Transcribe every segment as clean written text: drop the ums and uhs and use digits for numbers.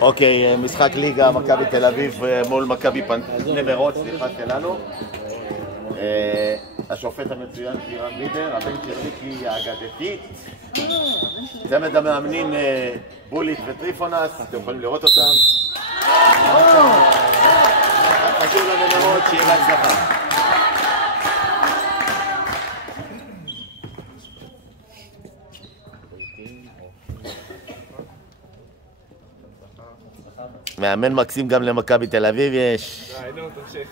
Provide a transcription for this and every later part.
אוקיי, משחק ליגה, מכבי תל אביב מול מכבי נברות, סליחה שלנו. השופט המצוין שירן בידר, הבן של ריקי האגדתי. צמד המאמנים בולית וטריפונס, אתם יכולים לראות אותם. חשוב לנברות שיהיה בהצלחה. מאמן מקסים גם למכבי תל אביב יש. נו, תמשיך.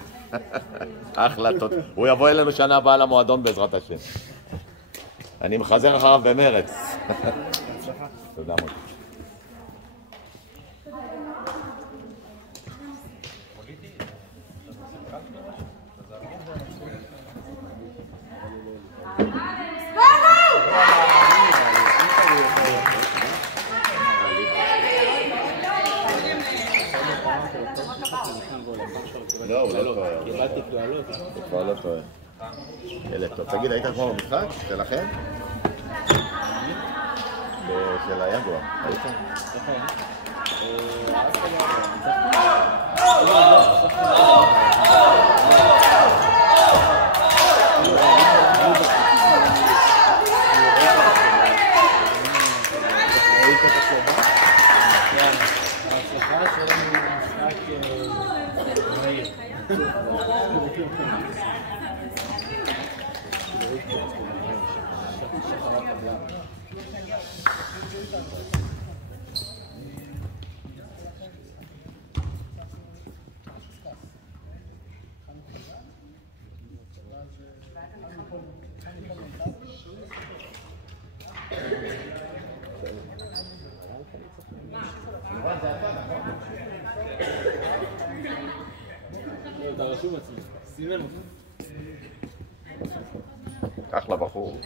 אחלה, הוא יבוא אלינו שנה הבאה למועדון בעזרת השם. אני מחזר אחריו במרץ. תודה מוטי. לא, הוא לא טועה. קיבלתי תועלות. הוא כבר לא טועה. ילד טוב. תגיד, היית כמו במשחק? שלכם? של היגואר. היית? אתה רשום עצמי, סימן אותך. אחלה בחור.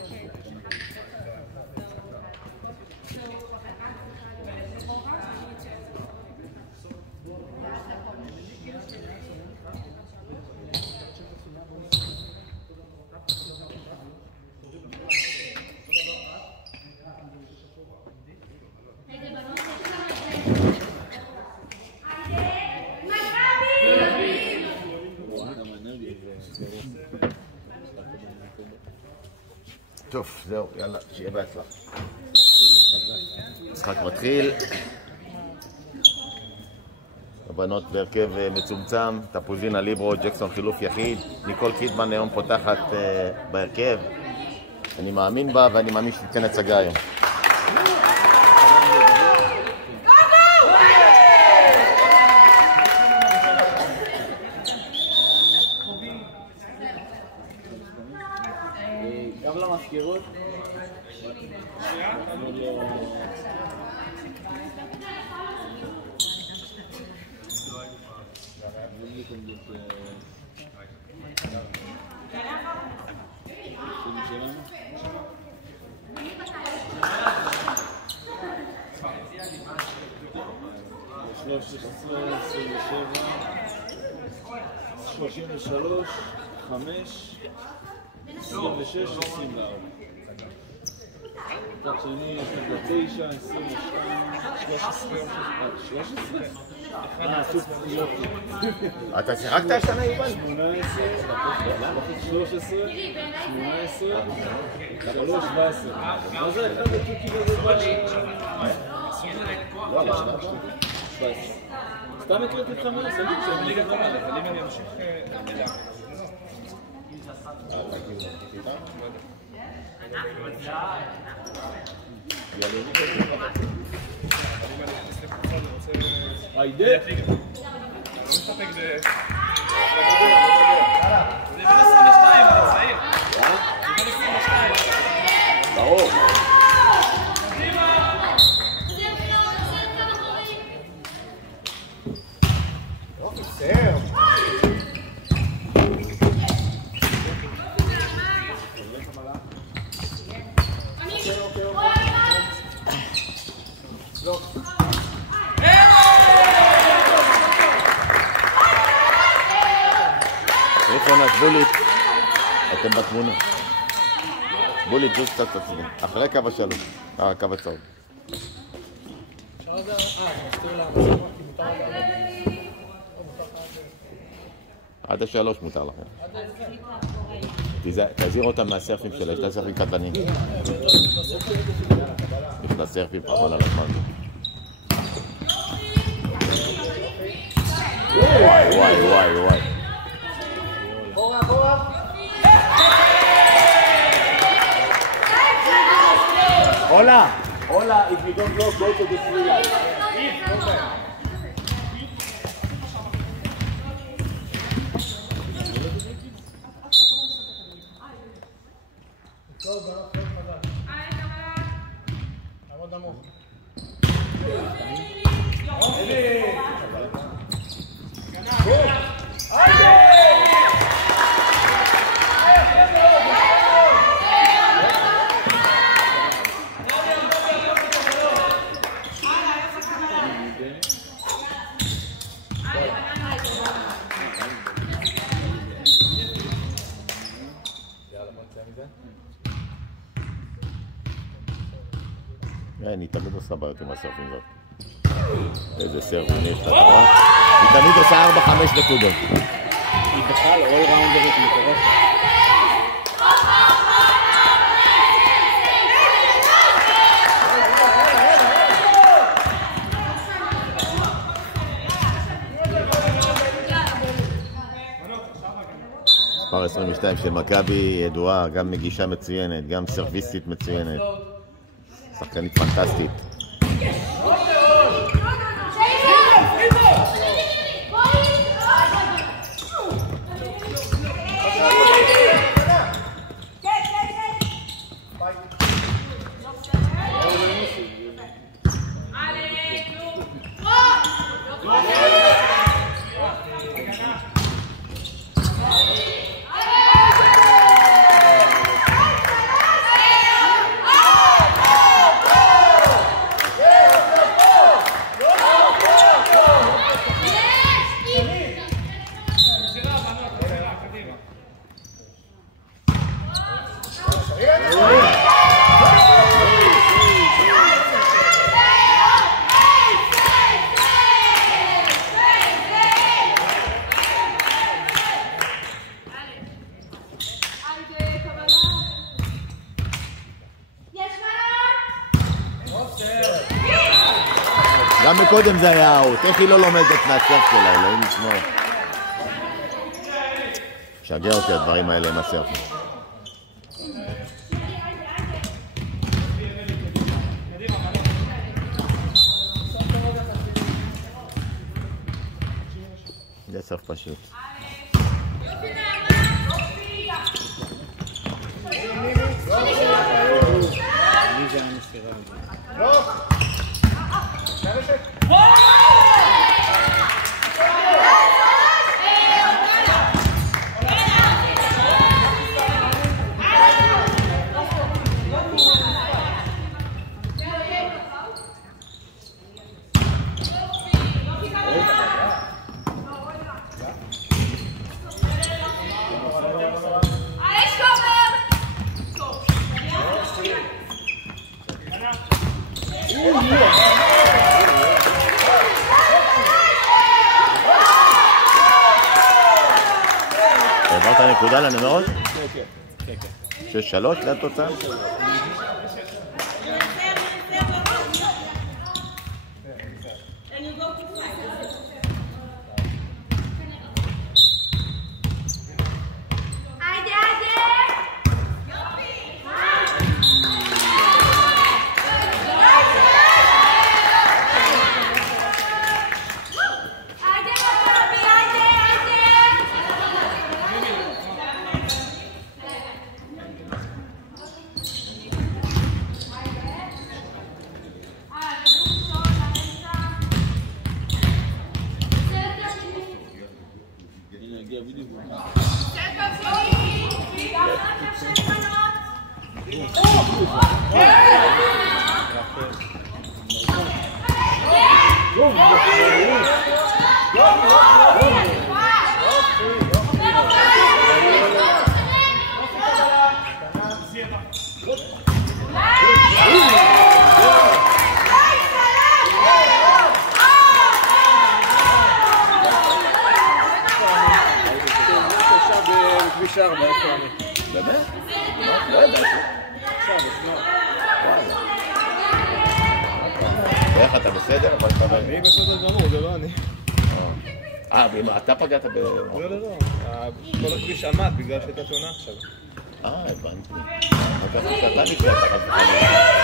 טוב, זהו, יאללה, שיהיה בהצלחה. משחק מתחיל. הבנות בהרכב מצומצם, תפוזינה ליברו, ג'קסון חילוף יחיד. ניקול קידמן היום פותחת בהרכב. אני מאמין בה ואני מאמין שתיתן הצגה היום. גם למזכירות. שלושים ושלוש, 5, 26, 24. מצד שני יש לנו 9, 22, 13? אתה שיחקת השנה יובל? 18, 13, 18, 3, 17. מה זה אחד הצ'וקי הזה? לא, 17. סתם הקראתי לך מה? סליק שאני ליגת המלך, אבל אם אני אמשיך נדע. היידה! אני מסתפק ב... זה בן 22, אני צעיר. זה בן 22. ברור. בסדר. טריפונס, בולית, אתם בתמונה. בולית, זו קצת תצליח. אחרי קו השלום. קו הצהוב. אפשר לדעת, מסתיר עד 3 מותר לכם. תזהיר אותם מהסרפים שלה, יש לה סרפים קטנים. יש לה סרפים חבל על הזמן. וואי וואי וואי וואי. Hola! Hola, if you don't go to the free light. אני תמיד עושה בעיות עם הסרפים זאת. איזה סרפים יש לך, היא תמיד עושה 4-5 נקודות. היא בכלל אול ראונדרית מטורפת. מספר 22 של מכבי ידועה, גם מגישה מצוינת, גם סרוויסטית מצוינת. שחקנית פנטסטית. גם מקודם זה היה אאוט, איך היא לא לומדת מהסרף שלה, אלוהים ישמור. משגע אותי הדברים האלה עם הסרפים. זה סרף פשוט. העברת נקודה לנמרות? כן. 6-3 לתוצאה? 9-4, איפה אני? באמת? לא ידעתי. עכשיו, בשמאל. איך אתה בסדר? אני בסדר גמור, זה לא אני. אתה פגעת ב... לא. כל הכביש עמד בגלל שהייתה תאונה עכשיו. הבנתי. חשבתי שאתה נפגעת חס וחלילה.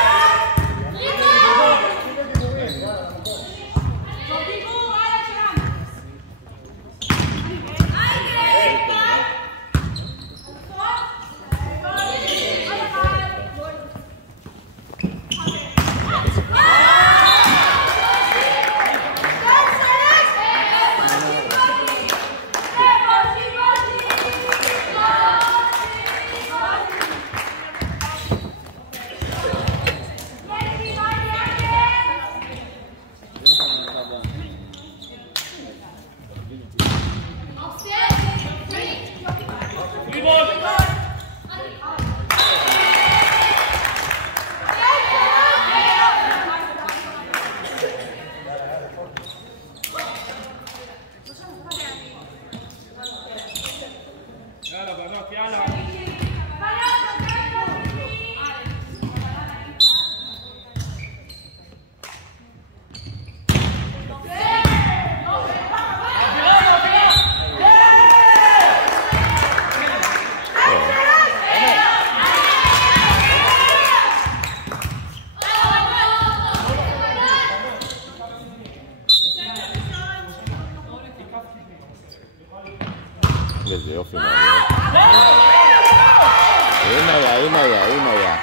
איזה יופי מעניין. הנה היה.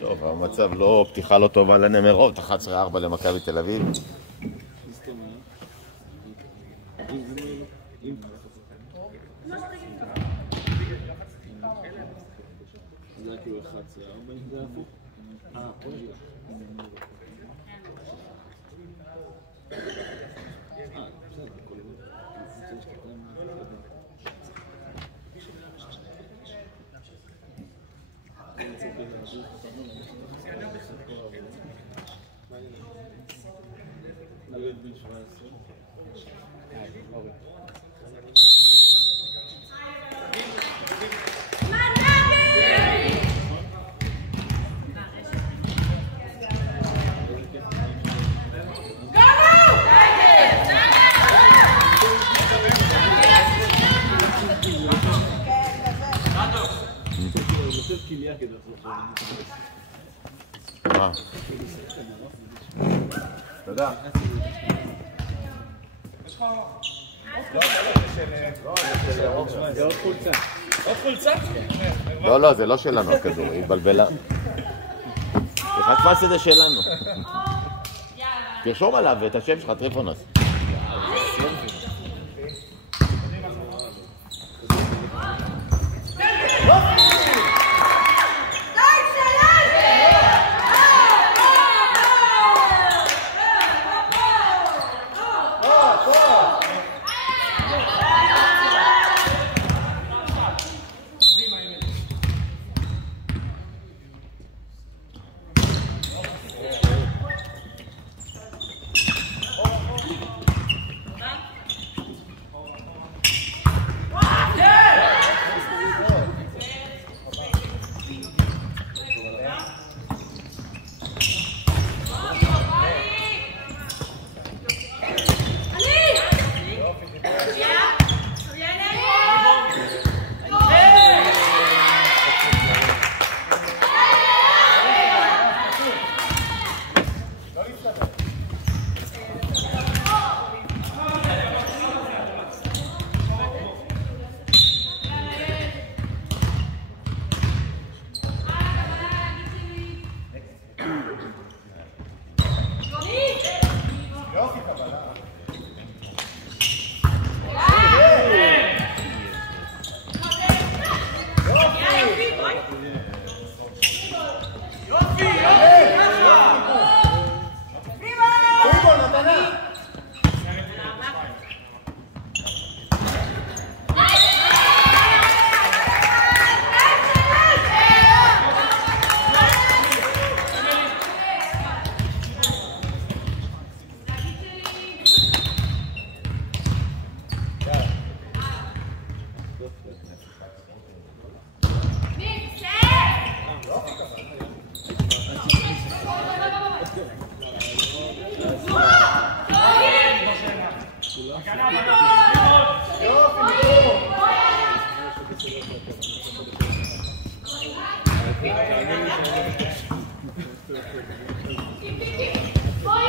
טוב, המצב לא, פתיחה לא טובה לנמרות, 11-4 למכבי תל אביב. זה כאילו 11-4 אם זה הפוך. תודה. עוד חולצה? לא, זה לא שלנו הכדור, היא התבלבלה. היא חטפה שזה שלנו. תרשום עליו את השם שלך, טריפונוס.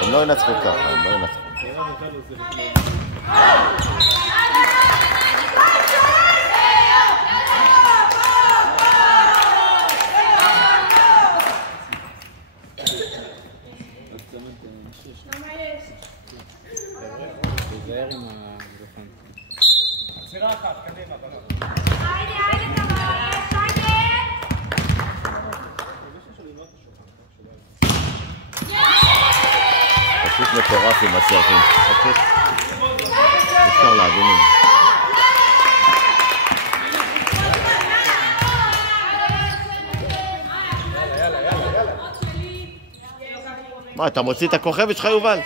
הם לא ינצחו ככה, הם לא ינצחו. תיזהר עם הגרפן. סירה אחת, קדימה, בנות. פשוט מטורף עם הסרטים, פשוט אפשר להבין את זה. מה, אתה מוציא את הכוכבת שלך, יובל?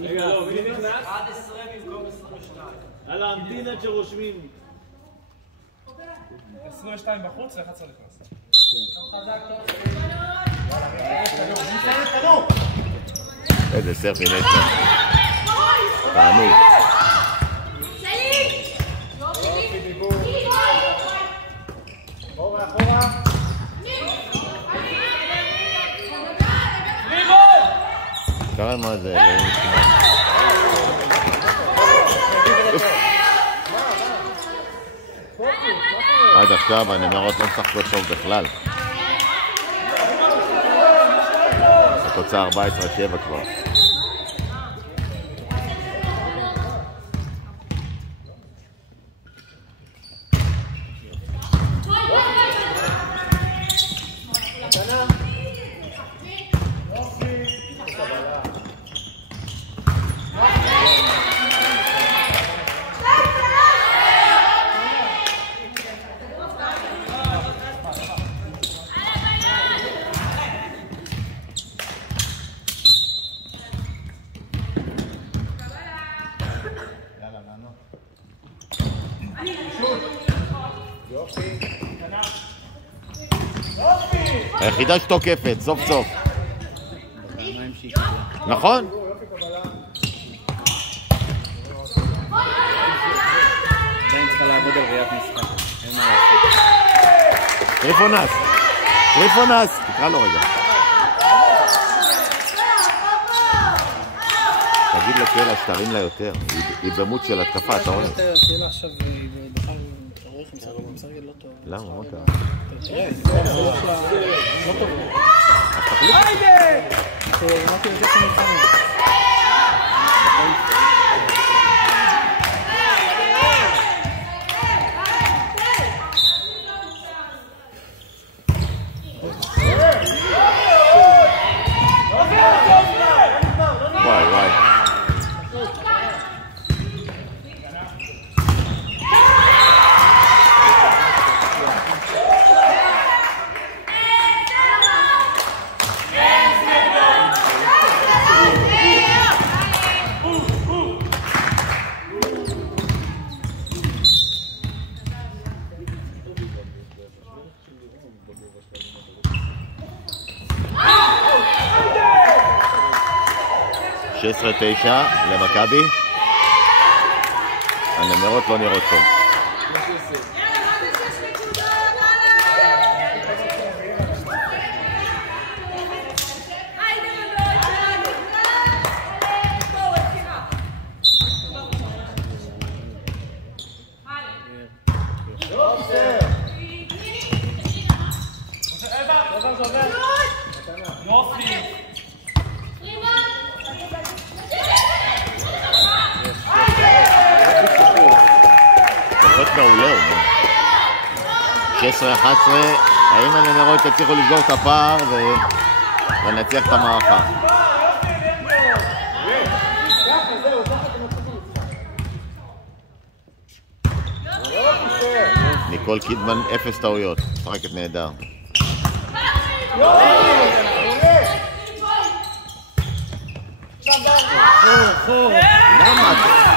רגע, לא, מי נכנס? 11 במקום 22. על האמתינה שרושמים. 22 בחוץ, 11 נכנס. איזה סרטי נצח. תענוג. תראה מה זה, לא נשמע. עד עכשיו הנמרות לא משחקות טוב בכלל. התוצאה 14-7 כבר. היחידה שתוקפת, סוף סוף. נכון? עדיין צריכה לעבוד על ראיית משחק. טריפונס! טריפונס! תקרא לו רגע. תגיד לקהלה שתרים לה יותר, היא במות של התקפה, אתה רואה? קהלה עכשיו בכלל תראה איך הם משחקים לא טוב. למה? מה קרה? תראה, לא טוב. היידה! אמרתי את זה שמתחנו. וואי וואי. (16-9) למכבי. הנמרות לא נראות טוב. מעולה, 16-11, האם הנמרות יצליחו לסגור את הפער ונצליח את המערכה? ניקול קידמן 0 טעויות, משחקת נהדר. למה אתה?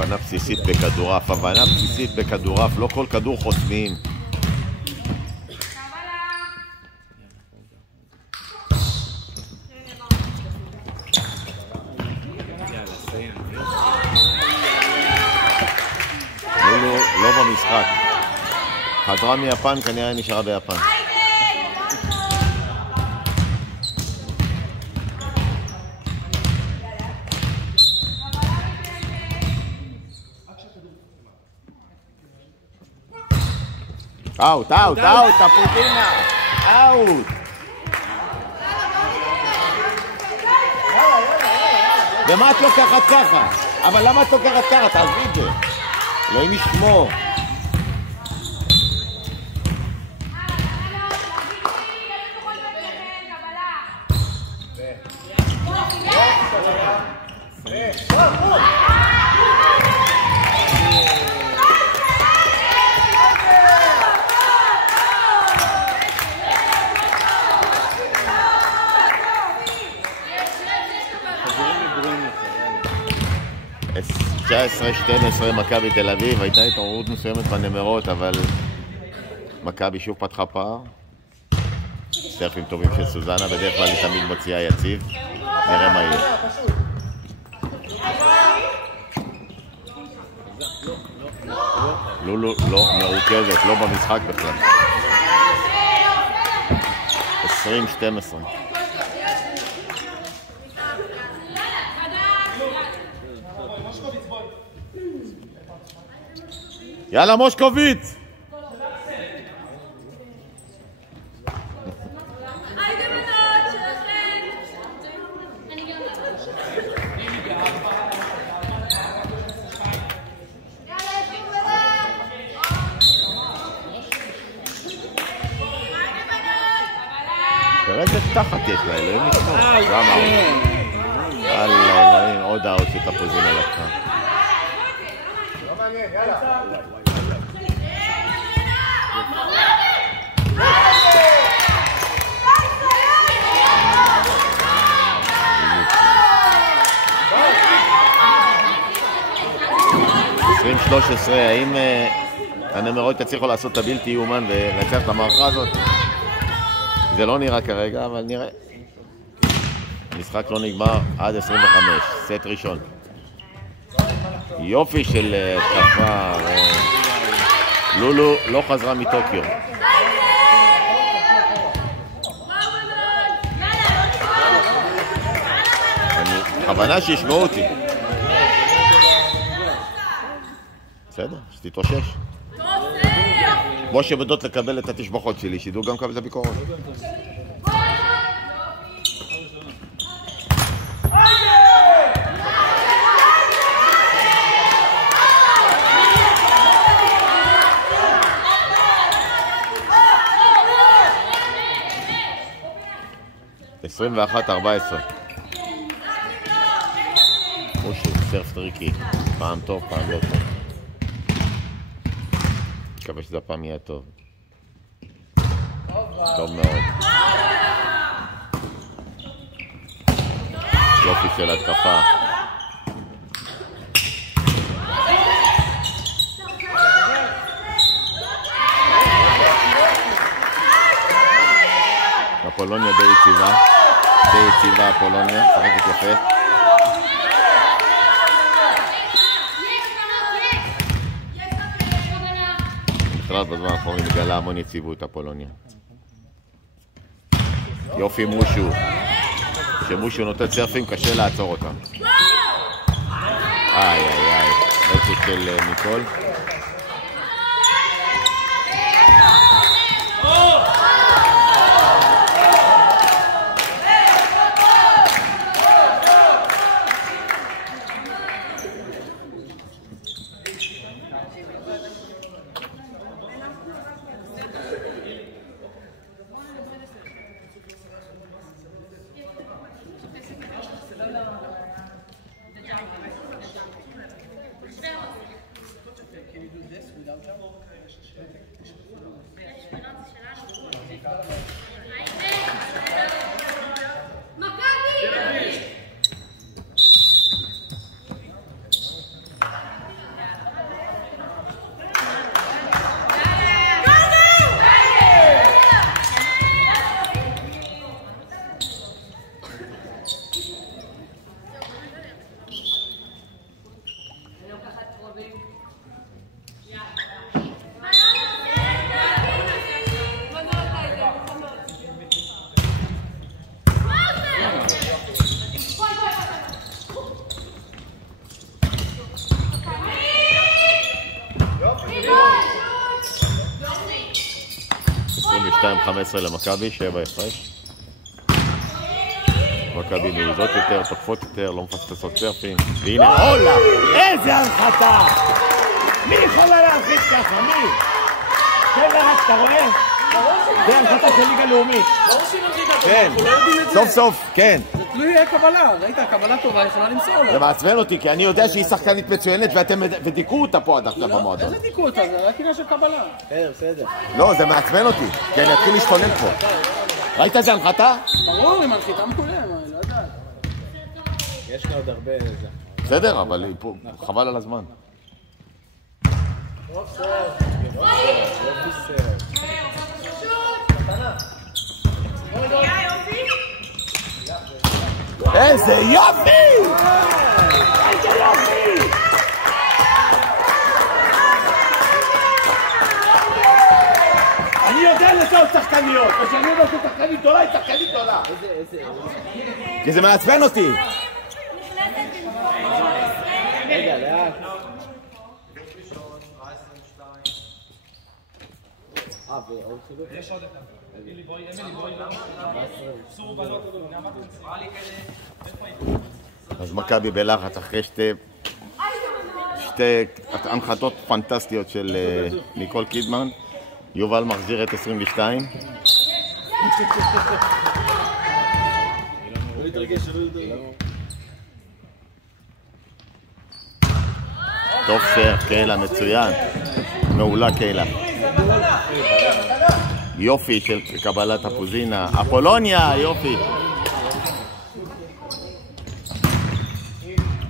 הבנה בסיסית בכדורף, הבנה בסיסית בכדורף, לא כל כדור חוסמים. לא במשחק. חזרה מיפן, כנראה נשארה ביפן. אאוט, אאוט, אאוט, הפוטינה, אאוט. ומה את לוקחת ככה? אבל למה את לוקחת ככה? תעזבי את זה. אלוהים ישמור. (19-12) מכבי תל אביב, הייתה התעוררות מסוימת בנמרות, אבל מכבי שוב פתחה פער. סרפים טובים של סוזנה, בדרך כלל היא תמיד מוציאה יציב. נראה מה יהיה. לולו לא מרוכזת, לא במשחק בכלל. 20-12. יאללה מושקוביץ! תראה איזה תחת יש לה, אלוהים ישמור. גם אאוט. יאללה, אלוהים, עוד אאוט שתפוזינה לקחה. לא מעניין, יאללה. 20-13, האם הנמרות יצליחו לעשות את הבלתי יאומן ולנצח את המערכה הזאת? זה לא נראה כרגע, אבל נראה. המשחק לא נגמר עד 25, סט ראשון. יופי של תקפה. לולו לא חזרה מטוקיו. בכוונה שישמעו אותי. בסדר, שתתאושש. כמו שבדות לקבל את התשבחות שלי, שידעו גם לקבל את הביקורות. (21-14). מושו, סרף טריקי. פעם טוב, פעם לא טוב. מקווה שזה הפעם יהיה טוב. טוב מאוד. יופי של התקפה. הפולוניה די יציבה. די יציבה הפולוניה, שחקת יפה. בכלל בזמן האחרון מגלה המון יציבות הפולוניה. יופי מושו. כשמושו נותן סרפים קשה לעצור אותם. איי איי איי. רצת של ניקול. 15 למכבי, 7 הפרש. מכבי מעיזות יותר, תוקפות יותר, לא מפספסות סרפים. והנה אולה! איזה הנחתה! מי יכולה להנחית ככה? מי? תן לה רק, אתה רואה? זה הנחתה של ליגה לאומית. כן, סוף סוף, כן. זה תלוי קבלה, ראית, הקבלה טובה יכולה למסור לה. זה מעצבן אותי, כי אני יודע שהיא שחקנית מצוינת ודיכאו אותה פה עד עכשיו במועדון. איזה דיכאו אותה? זה רק עניין של קבלה. בסדר. לא, זה מעצבן אותי, כי אני אתחיל להשתולל פה. ראית איזה הנחתה? ברור, היא מנחיתה מקולם, אני לא יודעת. יש לה עוד הרבה... בסדר, אבל חבל על הזמן. איזה יופי! איזה יופי! אני יודע לזהות שחקניות, כשאני יודע ששחקנית גדולה היא שחקנית גדולה. כי זה מעצבן אותי. רגע, לאט. יש עוד אחד. אמילי בואי, סורו בנות. אז מכבי בלחץ אחרי שתי הנחתות פנטסטיות של ניקול קידמן. יובל מחזיר את 22. טוב שייך, קהילה מצוין. מעולה קהילה. יופי של קבלת הפוזינה. אפולוניה, יופי.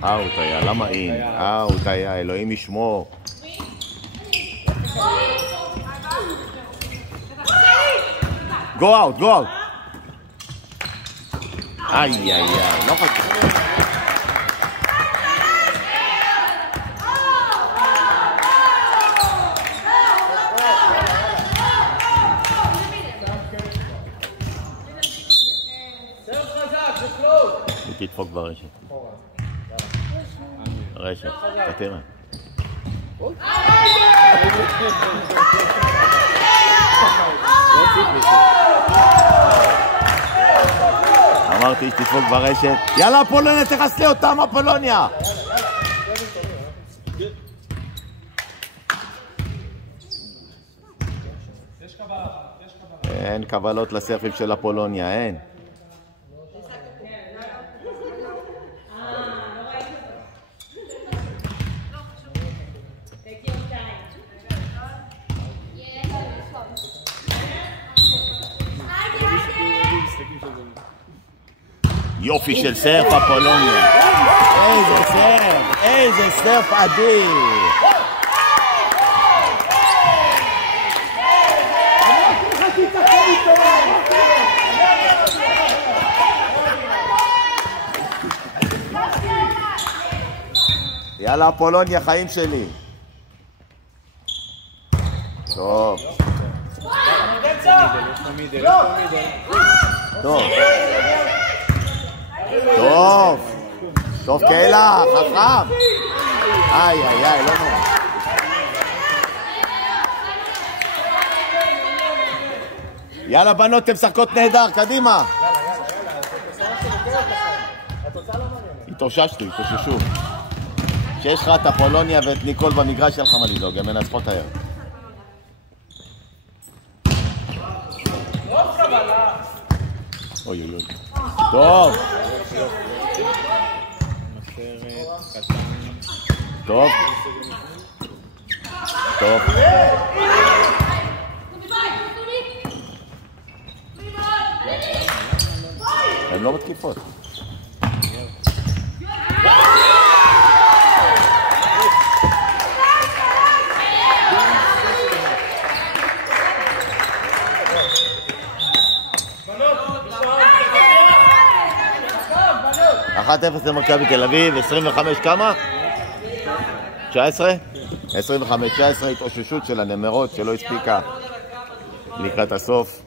אאוט היה, למה אין? אאוט היה, אלוהים ישמור. Go out, go out. איי, איי, איי, לא חשוב. היא תדפוק ברשת. רשת, תתראה. אמרתי שתדפוק ברשת. יאללה אפולוניה, תחסלי אותם אפולוניה. אין קבלות לסרפים של אפולוניה, אין. יופי של סרף אפולוניה. איזה סרף, איזה סרף אדיר. יאללה אפולוניה, חיים שלי. טוב. טוב. טוב. טוב קהילה, חכם. איי איי איי, לא נורא. יאללה בנות, אתם משחקות נהדר, קדימה. התאוששתי, התאוששו. שיש לך את אפולוניה ואת ניקול במגרש שלך מה לדאוג, הם מנצחות היום. אוי אוי אוי. טוב. טוב. טוב. הן לא מתקיפות. אחת 0 למכבי תל אביב, 25 כמה? 19? 25, 19 התאוששות של הנמרות שלא הספיקה לקראת הסוף,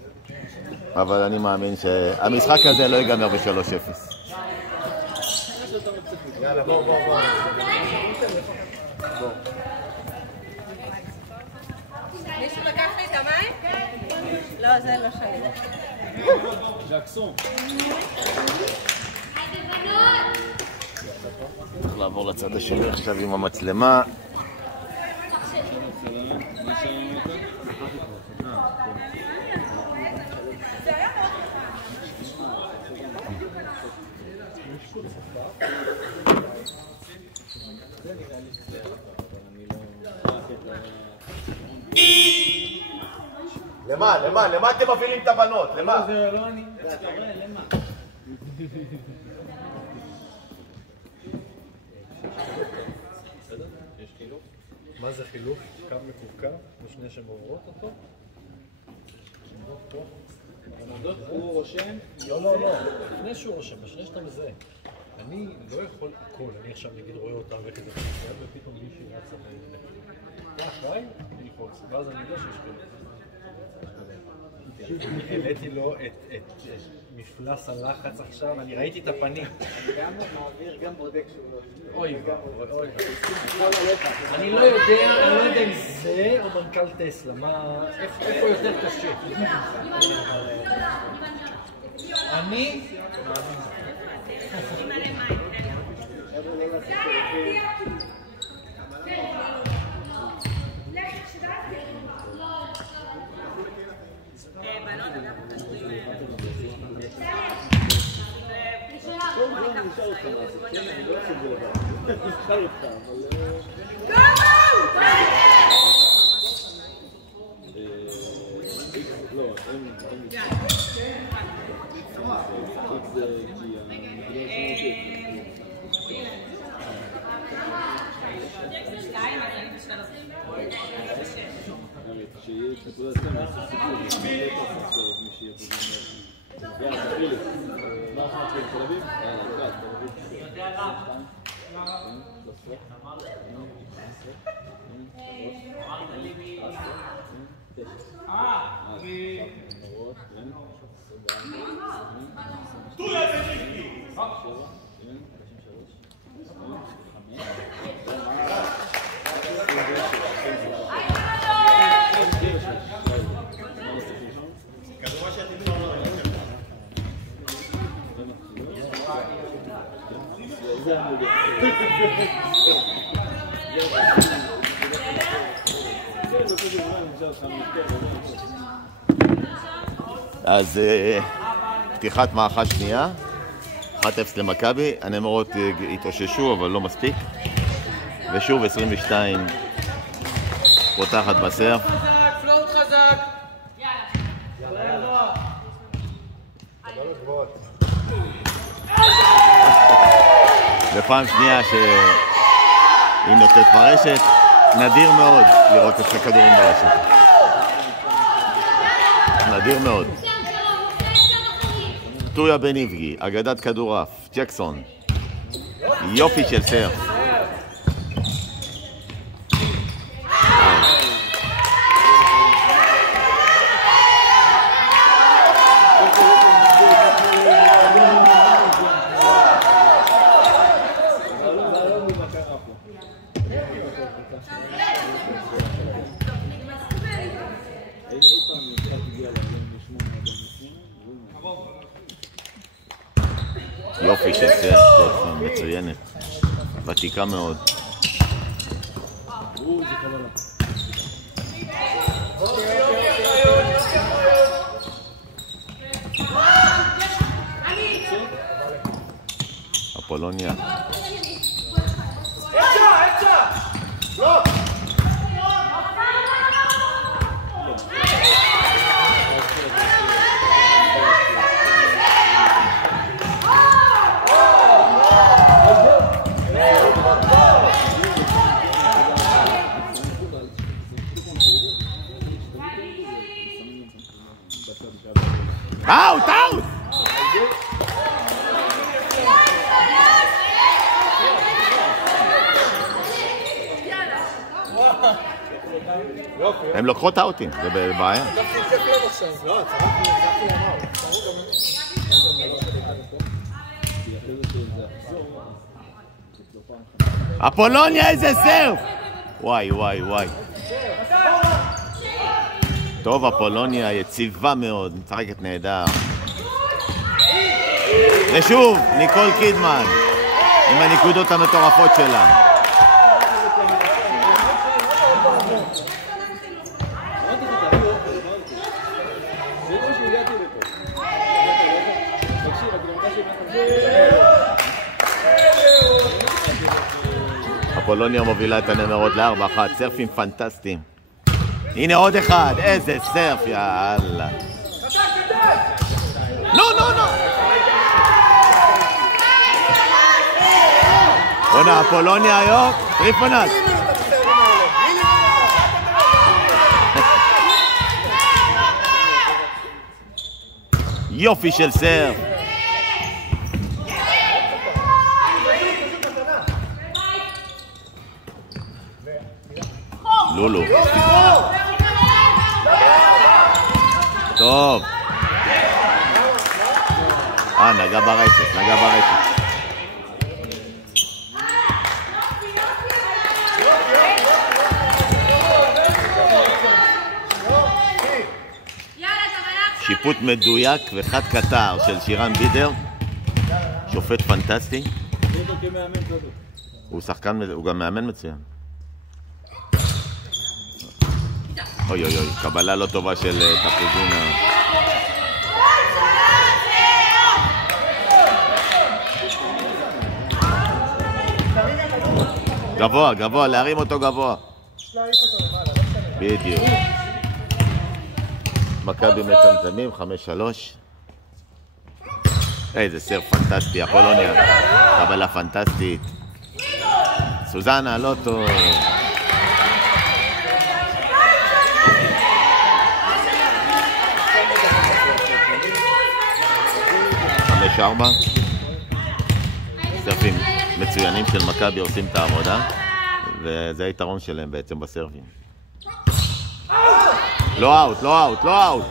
אבל אני מאמין שהמשחק הזה לא ייגמר ב-3-0. יאללה, בוא. מישהו לקח לי את המים? לא, זה לא שלי. ג'קסון. צריך לעבור לצד השני עכשיו עם המצלמה. למה אתם מובילים את הבנות? למה? זה לא אני. אתה רואה, למה? יש חילוף? מה זה חילוף? קו מקווקו? ושני שמעוברות אותו? הוא רושם? לא. לפני שהוא רושם, בשני שאתה מזהה. אני לא יכול הכל, אני עכשיו נגיד רואה אותה וכזה חסד, ופתאום מישהי רצה אתה אחראי? ללחוץ, ואז אני יודע שיש חילוף. העליתי לו את מפלס הלחץ עכשיו, אני ראיתי את הפנים. אני גם מעביר, גם בודק שהוא לא... אוי, אני לא יודע אם זה או מנכ"ל טסלה, איפה יותר קשה? אני... אז פתיחת מערכה שנייה, 1-0 למכבי, הנמרות התאוששו אבל לא מספיק, ושוב 22 פותחת בסרף. פלוט חזק! בפעם שנייה שהיא נותנת ברשת, נדיר מאוד לראות את הכדורים ברשת. נדיר מאוד. טויה בן איבגי, אגדת כדורעף, ג'קסון. יופי של סרף. יופי של סרף, מצוינת, ותיקה מאוד. אפולוניה. אאוט, אאוט! הם לוקחות אאוטים, זה בעיה. אפולוניה, איזה סרף! וואי, וואי, וואי. טוב, אפולוניה יציבה מאוד, משחקת נהדר. ושוב, ניקול קידמן, עם הנקודות המטורפות שלה. אפולוניה מובילה את הנמרות ל4-1, סרפים פנטסטיים. הנה עוד אחד, איזה סרף, יאללה. לא. בונה, אפולוניה היום, טריפונס. יופי של סרף. לולו. טוב. נגע ברשת. שיפוט מדויק וחד קטר של שירן בידר. שופט פנטסטי. הוא שחקן, הוא גם מאמן מצוין. אוי, קבלה לא טובה של תפוזינה. גבוה, להרים אותו גבוה. בדיוק. מכבי מצמצמים, 5-3. איזה סר פנטסטי, אפולוניה. קבלה פנטסטית. סוזנה, לא טוב. 5-4. סרפים מצוינים של מכבי עושים את העבודה, וזה היתרון שלהם בעצם בסרפים. לא אאוט. אאוט!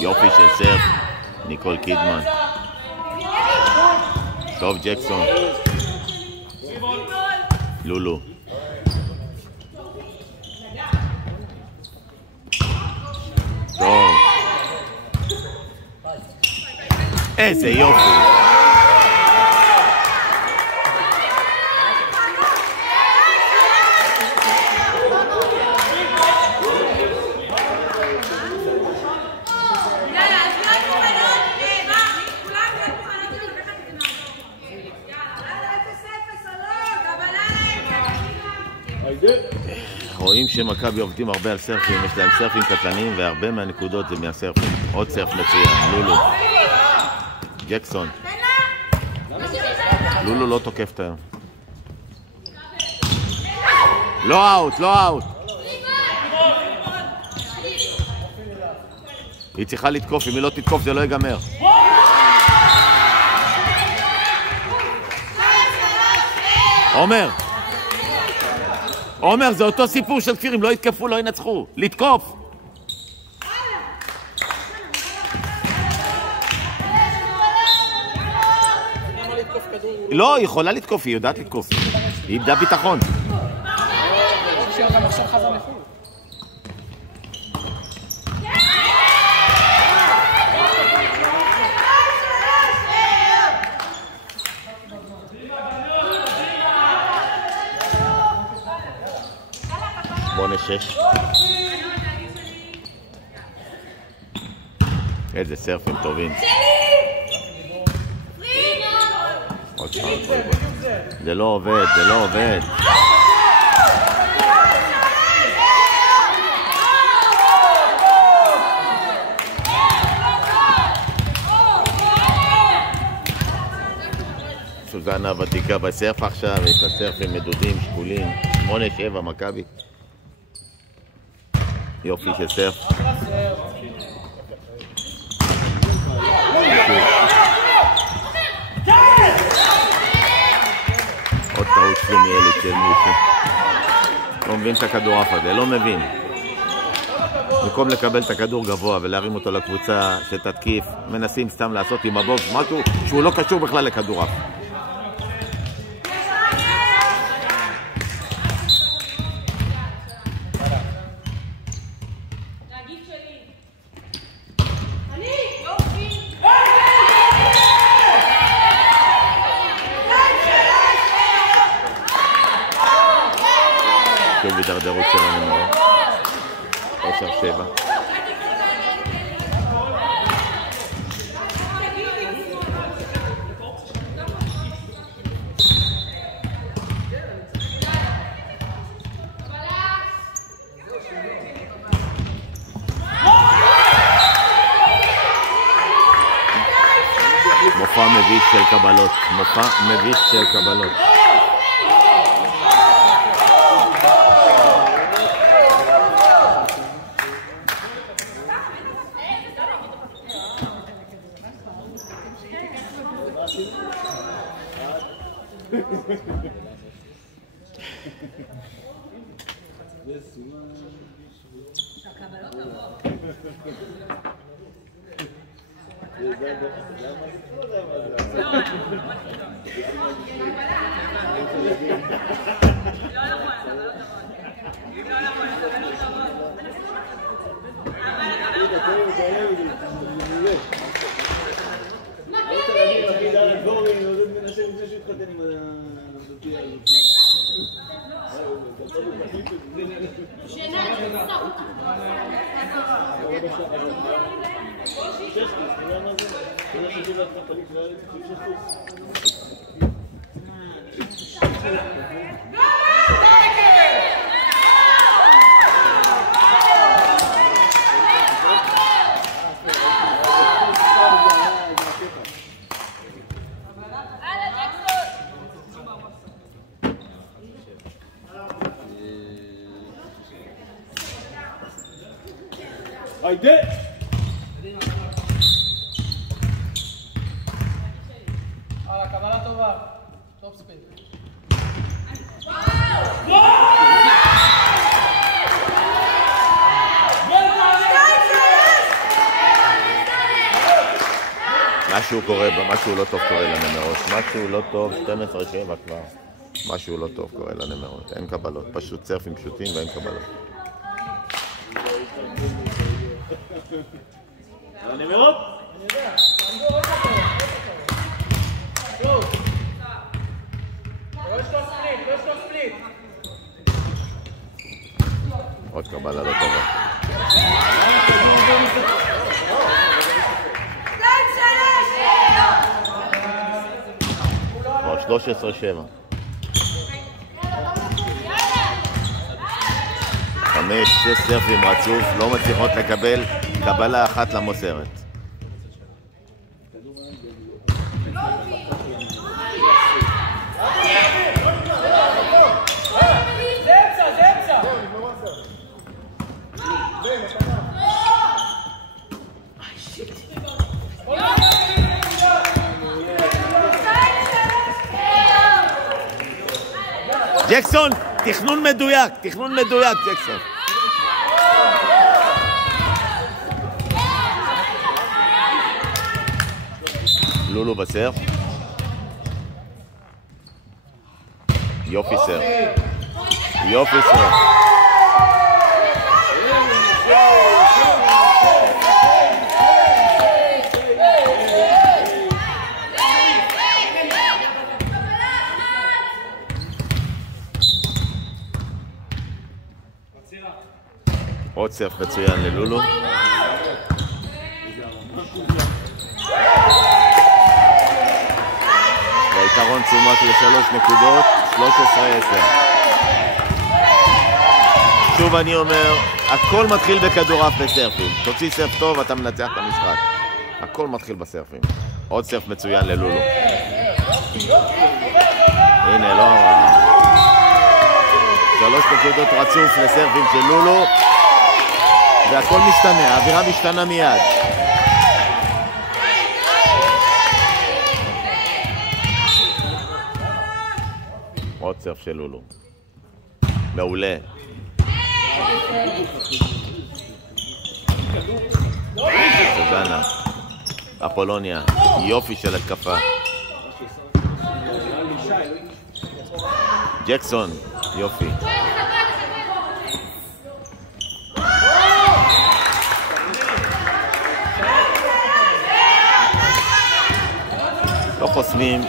יופי של סרף, ניקול קידמן. טוב, ג'קסון. לולו. טוב. איזה יופי. רואים שמכבי עובדים הרבה על סרפים, יש להם סרפים קטלניים והרבה מהנקודות זה מהסרפים. עוד סרף מצוין, לולו. ג'קסון. לולו לא תוקף את היום. לא אאוט. היא צריכה לתקוף, אם היא לא תתקוף זה לא ייגמר. עומר, זה אותו סיפור של כפיר, אם לא יתקפו, לא ינצחו. לתקוף! לא, היא יכולה לתקוף, היא יודעת לתקוף. היא איבדה ביטחון. בונה 6. איזה סרפים טובים. זה לא עובד. סוזנה ותיקה בסרף עכשיו, יש לה סרפים מדודים, שקולים, 8-7 מכבי. יופי של סרף. עוד טעות שלומיאלית של מישהו. לא מבין את הכדורעף הזה, לא מבין. במקום לקבל את הכדור גבוה ולהרים אותו לקבוצה שתתקיף, מנסים סתם לעשות עם הבוקס משהו שהוא לא קשור בכלל לכדורעף. שוב הידרדרות שלנו מאוד. 10-7. מופע מביש של קבלות. מופע מביש של קבלות. היידה! הלאה, קבלה טובה. טופ ספיד. משהו קורה, משהו לא טוב קורה לנמרות. משהו לא טוב, 12-7 כבר. משהו לא טוב קורה לנמרות. אין קבלות, פשוט סרפים פשוטים ואין קבלות. הנמרות? עוד קבלה לא טובה. עוד 13-7. 5-6 סרפים רצוף, לא מצליחות לקבל קבלה אחת למוסרת. ג'קסון, תכנון מדויק, ג'קסון. לולו בסרף. יופי סרף. יופי סרף. עוד סרף מצוין ללולו. והיתרון צומק ל3 נקודות, 13-10. שוב אני אומר, הכל מתחיל בכדורעף בסרפים. תוציא סרף טוב, אתה מנצח את המשחק. הכל מתחיל בסרפים. עוד סרף מצוין ללולו. הנה, לא רע. 3 נקודות רצוף לסרבים של לולו, והכל משתנה, האווירה משתנה מיד. עוד סרף של לולו. מעולה. סוזנה. אפולוניה. יופי של התקפה. ג'קסון. יופי. לא חוסמים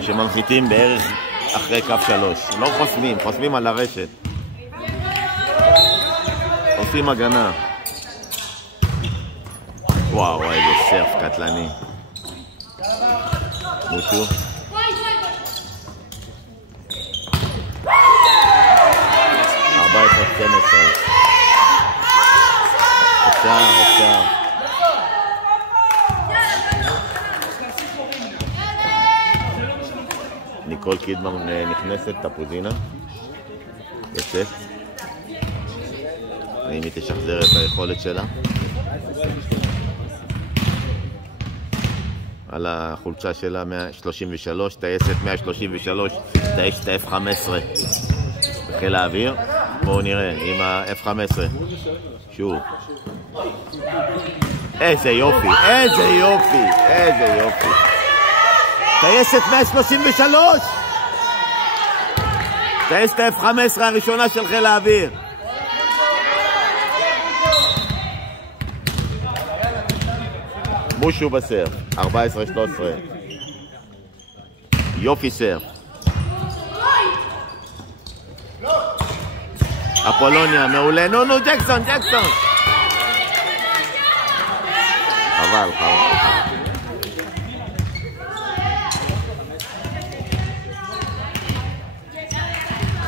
שמנחיתים בערך אחרי קו 3. לא חוסמים, חוסמים על הרשת. עושים הגנה. וואו, איזה סרף קטלני. מוצ'ו. אפשר. ניקול קידמן נכנסת, תפוזינה. יוצאת. האם היא תשחזר את היכולת שלה? על החולצה שלה 133, טייסת 133, טייסת ה-F-15 בחיל האוויר. בואו נראה עם ה-F-15 שוב. איזה יופי, איזה יופי, איזה יופי. טייסת 133, טייסת ה-F-15 הראשונה של חיל האוויר. מושו בסרף, 14-13. יופי סרף. אפולוניה, מעולה. נו, ג'קסון. חבל.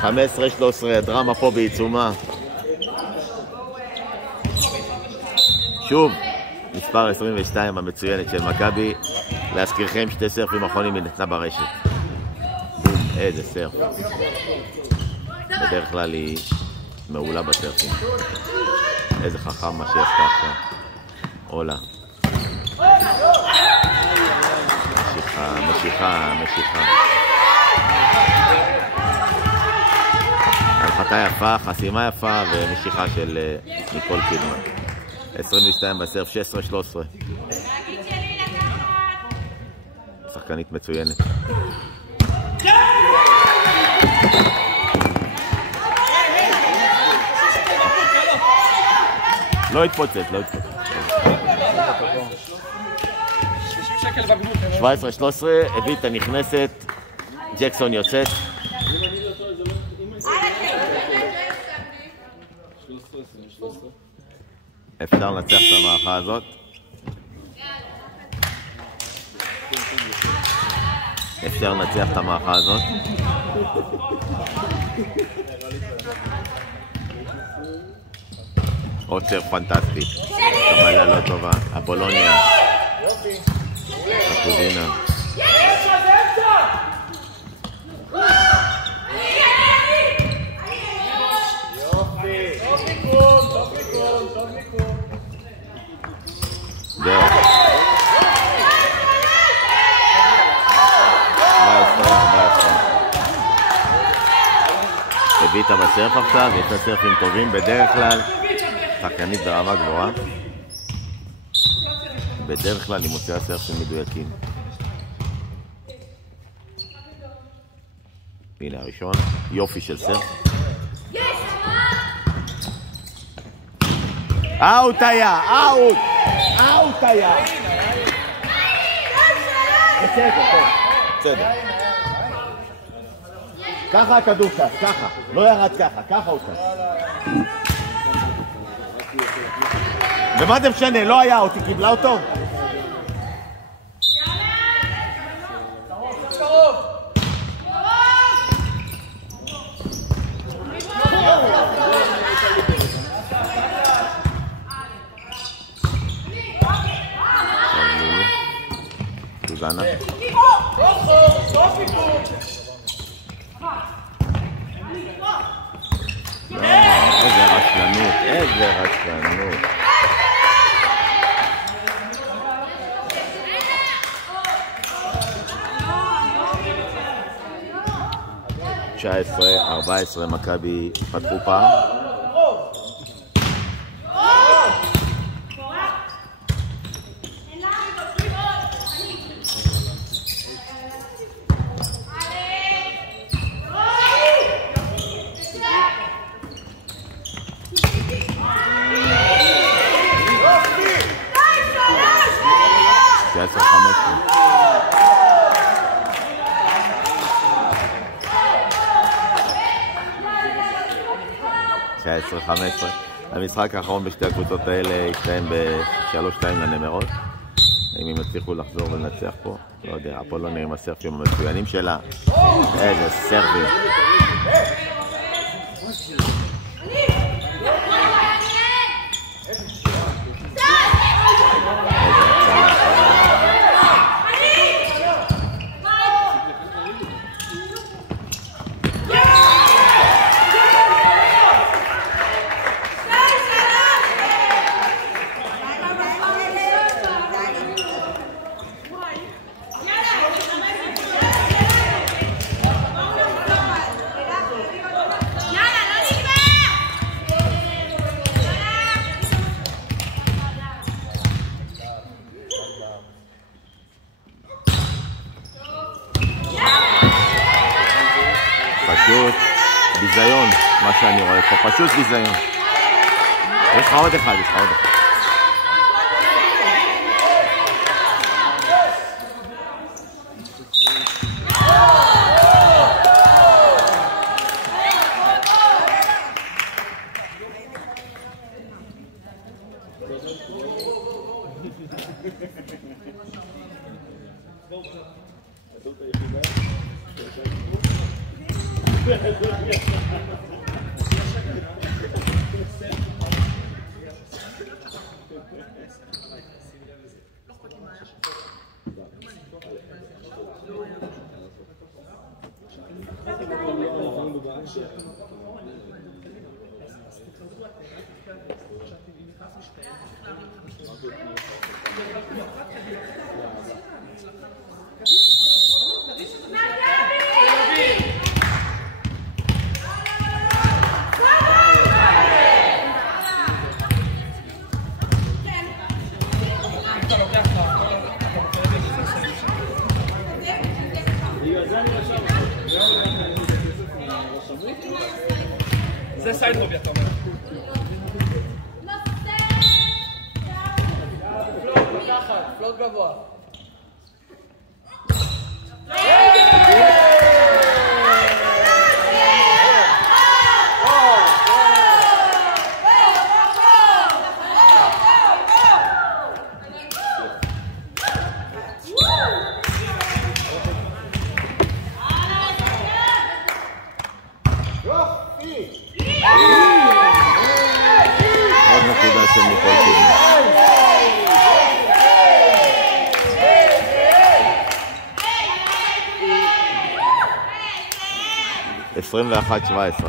15-13, הדרמה פה בעיצומה. שוב. מספר 22 המצוינת של מכבי. להזכירכם 2 סרפים אחרונים מנצנה ברשת. בום, איזה סרף. בדרך כלל היא מעולה בסרפים. איזה חכם מה שעשתה עכשיו. עולה. משיכה. הלחתה יפה, חסימה יפה ומשיכה של ניקול קידמן. 22 בסרף, 16-13. שחקנית מצוינת. לא התפוצץ. 17-13, אביטה נכנסת, ג'קסון יוצאת. אפשר לנצח את המערכה הזאת. עוד סרף פנטסטי. קבלה לא טובה. אפולוניה. תפוזינה. זהו. הביטה בסרף עכשיו, יש לה סרפים טובים בדרך כלל. שחקנית ברמה גבוהה. בדרך כלל היא מוציאה סרפים מדויקים. הנה הראשון, יופי של סרף. אאוט היה, אאוט היה. בסדר. ככה הכדור ככה, ככה. לא ירד ככה הוא ככה. ומה זה משנה? לא היה אאוט, היא קיבלה אותו? סוזנה. איזה רצקנות. תשע 14 מכבי פתחו פעם. המשחק האחרון בשתי הקבוצות האלה יסתיים ב-3-2 לנמרות. אם הם יצליחו לחזור ולנצח פה, לא יודע, אפולוניה עם הסרפים המצוינים שלה. איזה סרפים. פשוט ביזיון, מה שאני רואה פה, פשוט ביזיון. יש לך עוד אחד, יש לך עוד אחד. זה סייד רובי, אתה אומר. פלוט, לקחת, פלוט גבוה. עוד נקודה של ניקול קידמן. 21-17.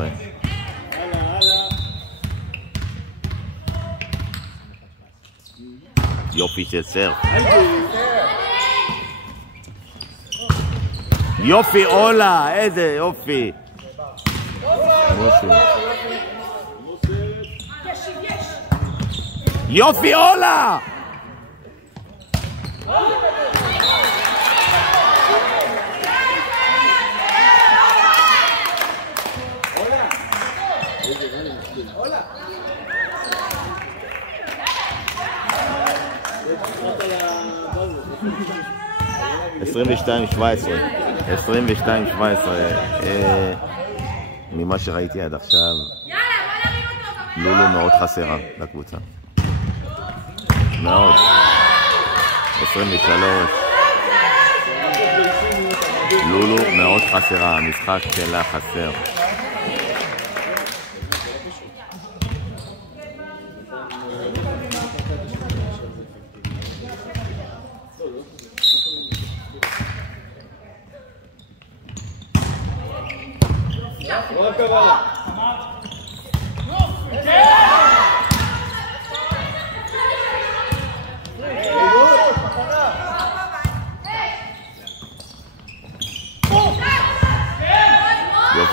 יופי של סרף. יופי אולה, איזה יופי. יופי אולה. הולה. 22-17. ממה שראיתי עד עכשיו, לולו מאוד חסרה לקבוצה. מאוד. 23. לולו מאוד חסרה, המשחק שלה חסר.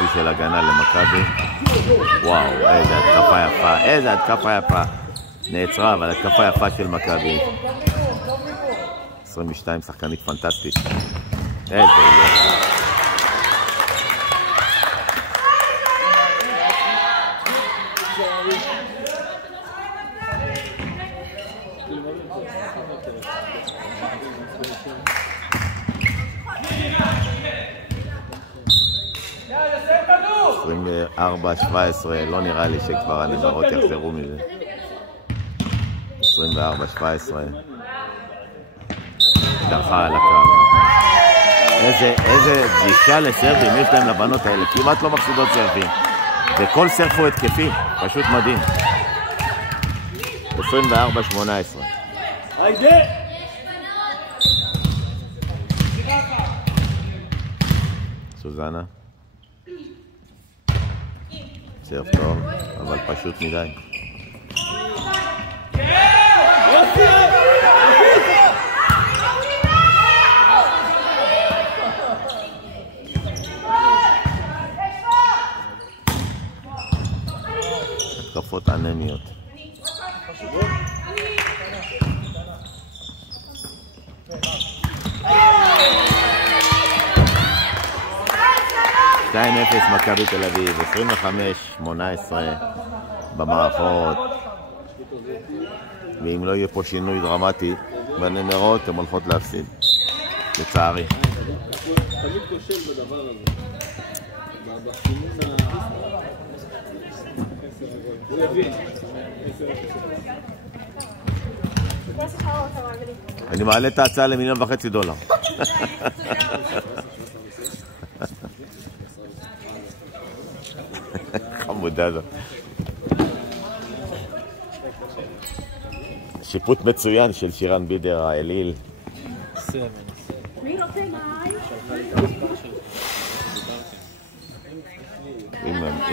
יופי של הגנה למכבי. וואו, איזה התקפה יפה, איזה התקפה יפה. נעצרה, אבל התקפה יפה של מכבי. 22, שחקנית פנטסטית. איזה יופי. ארבע, 17, לא נראה לי שכבר הנברות יחזרו מזה. 24, 17. דרכה על הקו. איזה גישה לסרבים יש להם לבנות האלה. כמעט לא מפסידות סרבים. וכל סרף הוא התקפי. פשוט מדהים. 24, 18. סוזנה. סרף טוב, אבל פשוט מדי. התקפות אנמיות. שתיים אפס מכבי תל אביב, 25-18 במערכות. ואם לא יהיה פה שינוי דרמטי בנמרות, הן הולכות להפסיד, לצערי. תמיד כושל בדבר הזה. בסימון הוא יבין. אני מעלה את ההצעה ל$1.5 מיליון. חמודה זאת. שיפוט מצוין של שירן בידר האליל.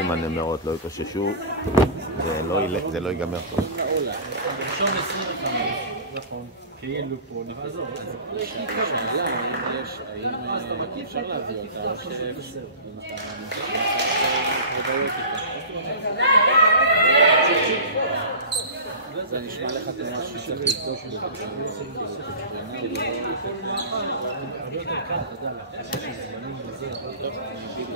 אם הנמרות לא יתאוששו, זה לא ייגמר טוב. בראשון 25, נכון, כי יהיה לו פה, נעזור. השאלה, האם אפשר להביא אותה, זה נשמע לך תנועה שצריך לבדוק הרבה יותר קל, אתה יודע, להפסק של זמנים וזה, אני אגיד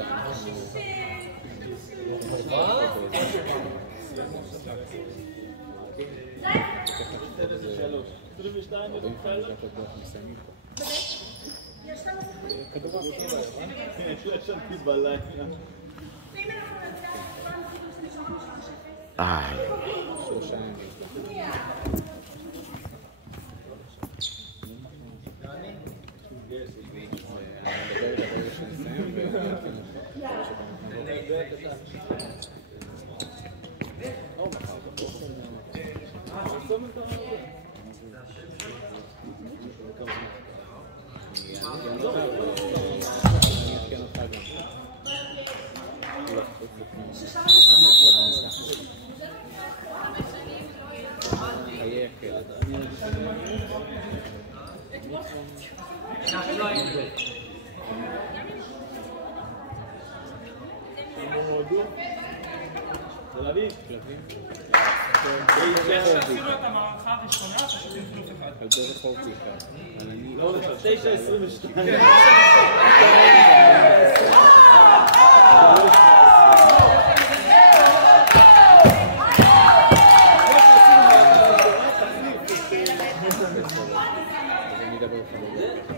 תל אביב. שעשינו את המערכה הראשונה, פשוט עם כלוף אחד. על דרך חורצי אחד. לא, 9:22.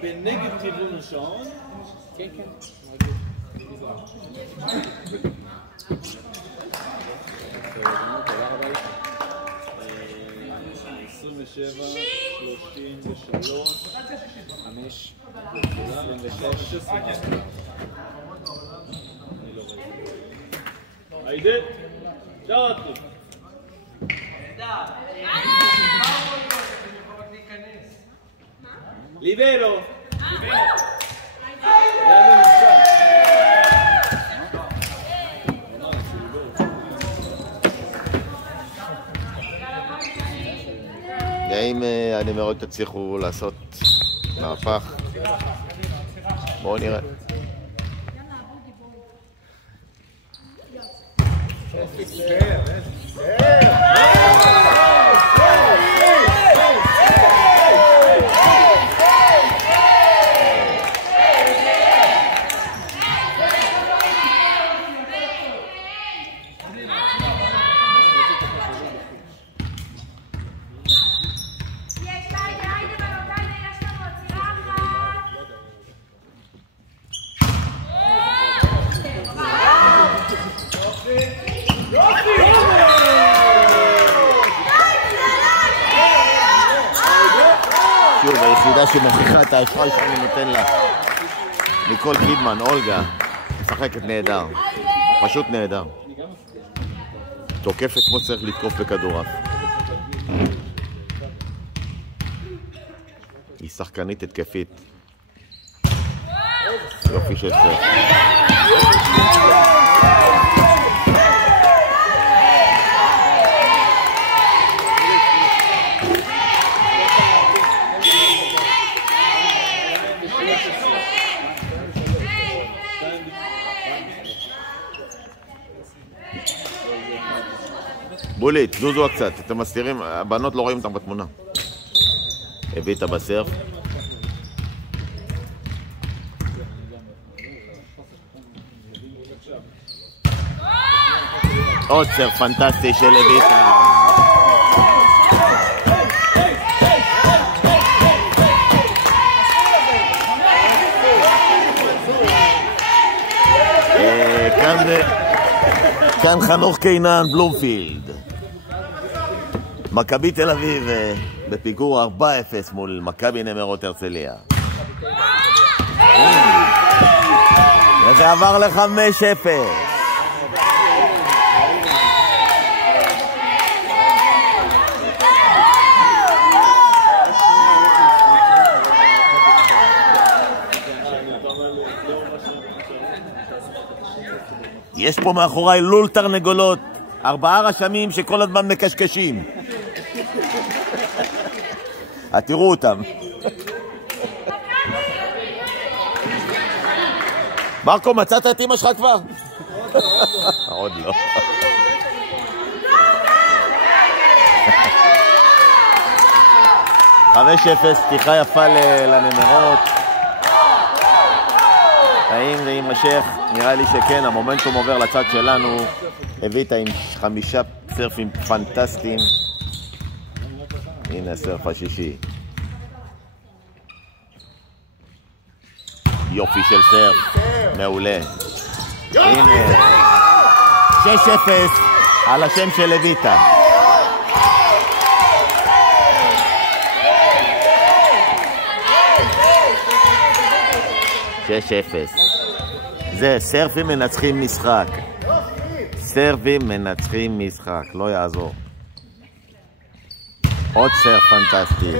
בנגד כיוון השעון. כן, כן. 27, 33, 5, 26. היידה, שערתי. ליברו. האם הנמרות תצליחו לעשות מהפך? בואו נראה. שוב, היחידה שמוכיחה את האשראי שאני נותן לה. ניקול קידמן, אולגה, משחקת נהדר. פשוט נהדר. תוקפת כמו צריך לתקוף בכדורף. היא שחקנית התקפית. יופי של סרט. בולית, זוזו קצת, אתם מסתירים, הבנות לא רואים אותם בתמונה. הביא בסרף. עוד סרף פנטסטי של אביטה. כאן חנוך קינן בלומפילד. מכבי תל אביב בפיגור 4-0 מול מכבי נמרות הרצליה. וזה עבר ל-5-0. יש פה מאחוריי לול תרנגולות, 4 רשמים שכל הזמן מקשקשים. תראו אותם. מרקו, מצאת את אמא שלך כבר? עוד לא. חמש-0, פתיחה יפה לנמרות. האם זה יימשך? נראה לי שכן, המומנטום עובר לצד שלנו. הביתה עם 5 סרפים פנטסטיים. הנה הסרף השישי. יופי של סרף. מעולה. הנה. 6-0 על השם של הביתה. זה סרפים מנצחים משחק. סרפים מנצחים משחק, לא יעזור. עוד סרף פנטסטי.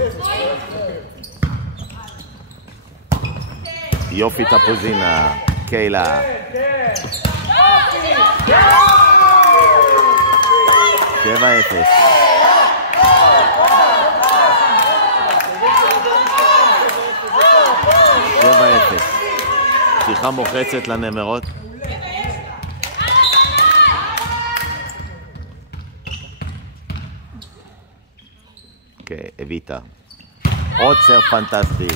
יופי טפוזינה, קיילה. 7-0. פתיחה מוחצת לנמרות. אוקיי, הביתה. עוד סרף פנטסטי.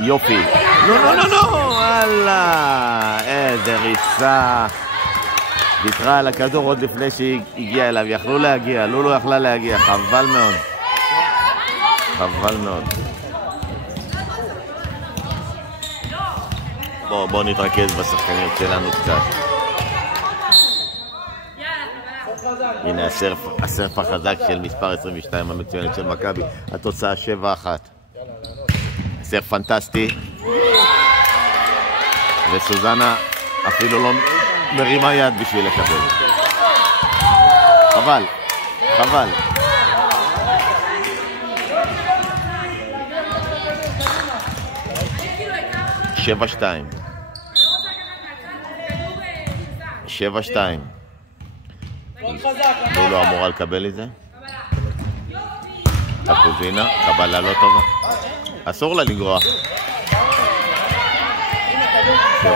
יופי. לא, וואלה. איזה ריצה. ויתרה על הכדור עוד לפני שהיא הגיעה אליו. יכלו להגיע, לא יכלה להגיע. חבל מאוד. חבל מאוד. בואו נתרכז בשחקניות שלנו קצת. הנה הסרף החזק של מספר 22 המצוינת של מכבי. התוצאה 7-1. סרף פנטסטי. וסוזנה אפילו לא מרימה יד בשביל לקבל. חבל. 7-2. הוא לא אמורה לקבל את זה. טפוזינה, קבלה לא טובה. אסור לה לגרוע. 7-3.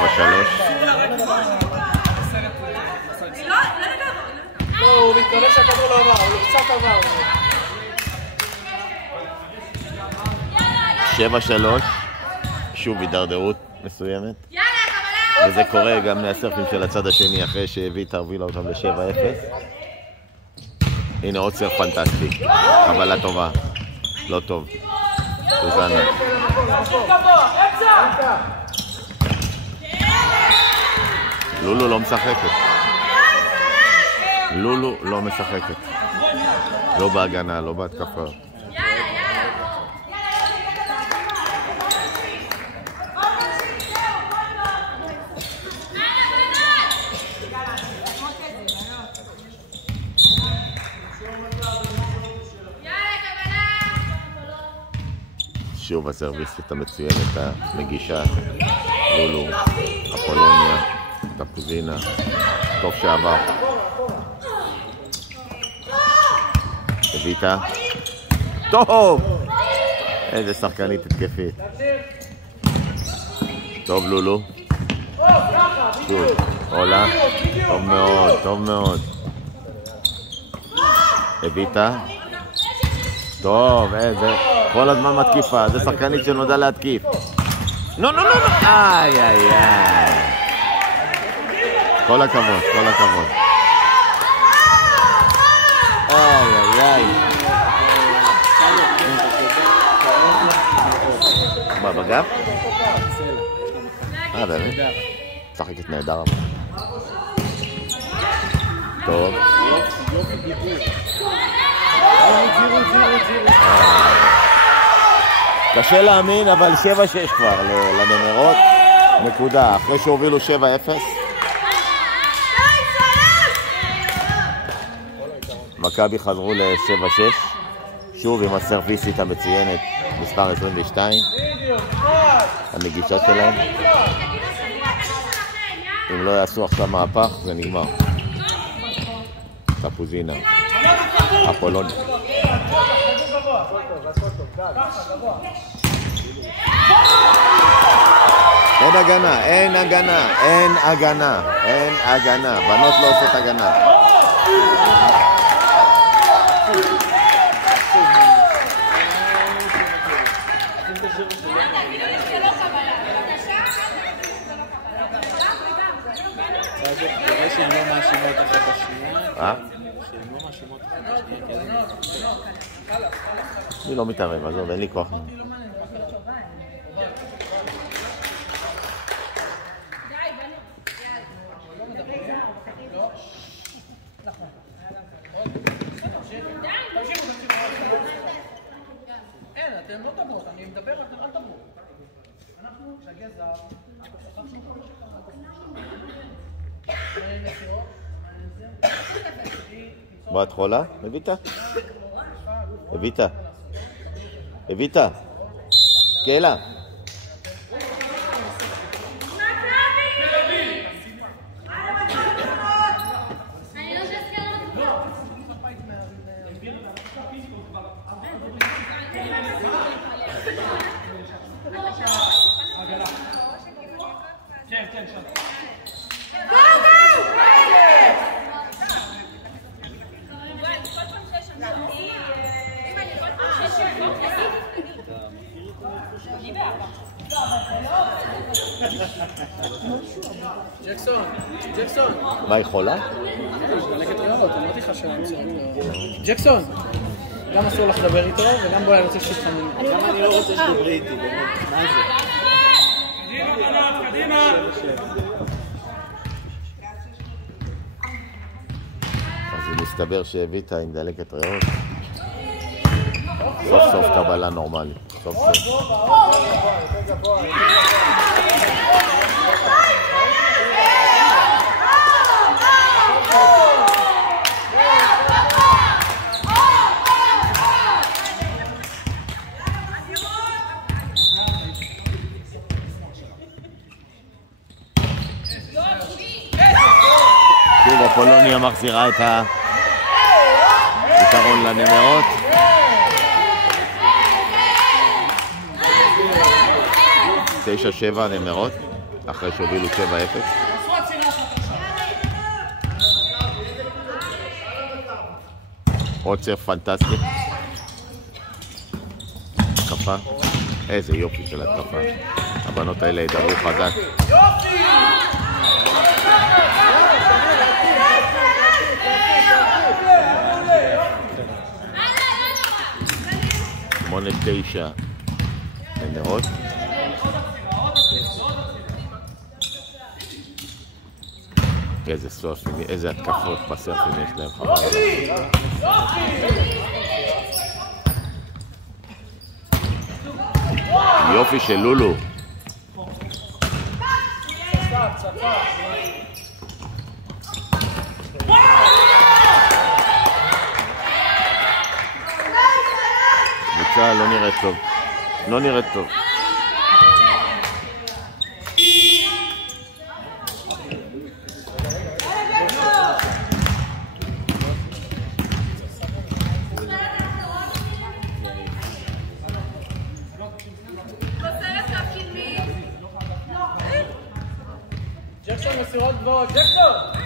מקווה שהכדור לא עבר, הוא קצת עבר. 7-3, שוב הידרדרות מסוימת. וזה קורה גם מהסרפים של הצד השני אחרי שהביטה הובילה אותם ל-7-0. הנה עוד סרף פנטסטי, חבלה טובה, לא טוב. סוזנה. לולו לא משחקת. לולו לא משחקת. לא בהגנה, לא בהתקפה. שוב הסרוויסית המצוינת המגישה, לולו, אפולוניה, תפוזינה, טוב שעבר. הביטה. טוב! איזה שחקנית התקפית. טוב לולו. שוב, עולה. טוב מאוד, טוב מאוד. הביטה. טוב, איזה... כל הזמן מתקיפה, זה שחקנית שנודע להתקיף. נו, נו, נו, נו. איי, איי, איי. כל הכבוד, כל הכבוד. איי, איי, איי. מה, בגב? באמת? שחקת נהדר אבל. טוב. קשה להאמין, אבל 7-6 כבר לנמרות. נקודה, אחרי שהובילו 7-0. מכבי חזרו ל-7-6. שוב עם הסרוויסית המצוינת, מספר 22. המגישה שלהם. אם לא יעשו עכשיו מהפך, זה נגמר. תפוזינה. אפולון. אין הגנה, אין הגנה, אין הגנה, אין הגנה. בנות לא עושות הגנה. שהן לא מאשימות אחת השנייה. שהן לא מאשימות אחת השנייה. אני לא מתערב, עזוב, אין לי כוח. אין, אתם לא תבואו, אני מדבר, אתם אל תבואו. אנחנו, כשהגזע, מה את חולה? הביטה? הביטה? הביטה? קהלה? ג'קסון. מה היא חולה? דלקת ריאות, אמרתי לך ג'קסון, גם אסור לך לדבר איתו וגם בואי אני רוצה שתתחנן. גם אני לא רוצה שתדברי איתי, באמת. מה זה? קדימה בנות, קדימה. אז מסתבר שהביטה עם דלקת ריאות. סוף סוף קבלה נורמלית. סוף סוף. שוב אפולוניה מחזירה את היתרון לנמרות. תשע 7 נמרות, אחרי שהובילו 7-0. עוד סרף פנטסטי. התקפה. איזה יופי של התקפה. הבנות האלה ידברו חזק. יופי! 8-9 לנרות. איזה סרפים, איזה התקפות בסרפים יש להם חבל. יופי של לולו. קבוצה לא נראית טוב. לא נראית טוב. ג'קסון מסירות גבוהות, ג'קסון!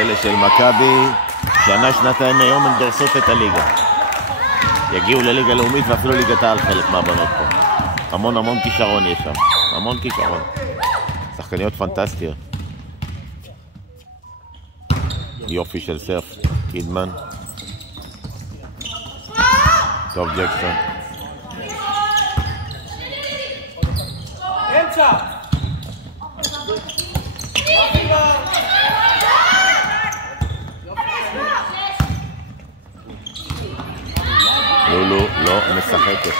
האלה של מכבי, שנה שנתיים היום הן דורסות את הליגה. יגיעו לליגה לאומית ואפילו ליגת העל חלק מהבנות פה. המון כישרון יש שם, המון כישרון. שחקניות פנטסטיות. יופי של סרף, קידמן. טוב ג'קסון. אמצע! לולו לא משחקת.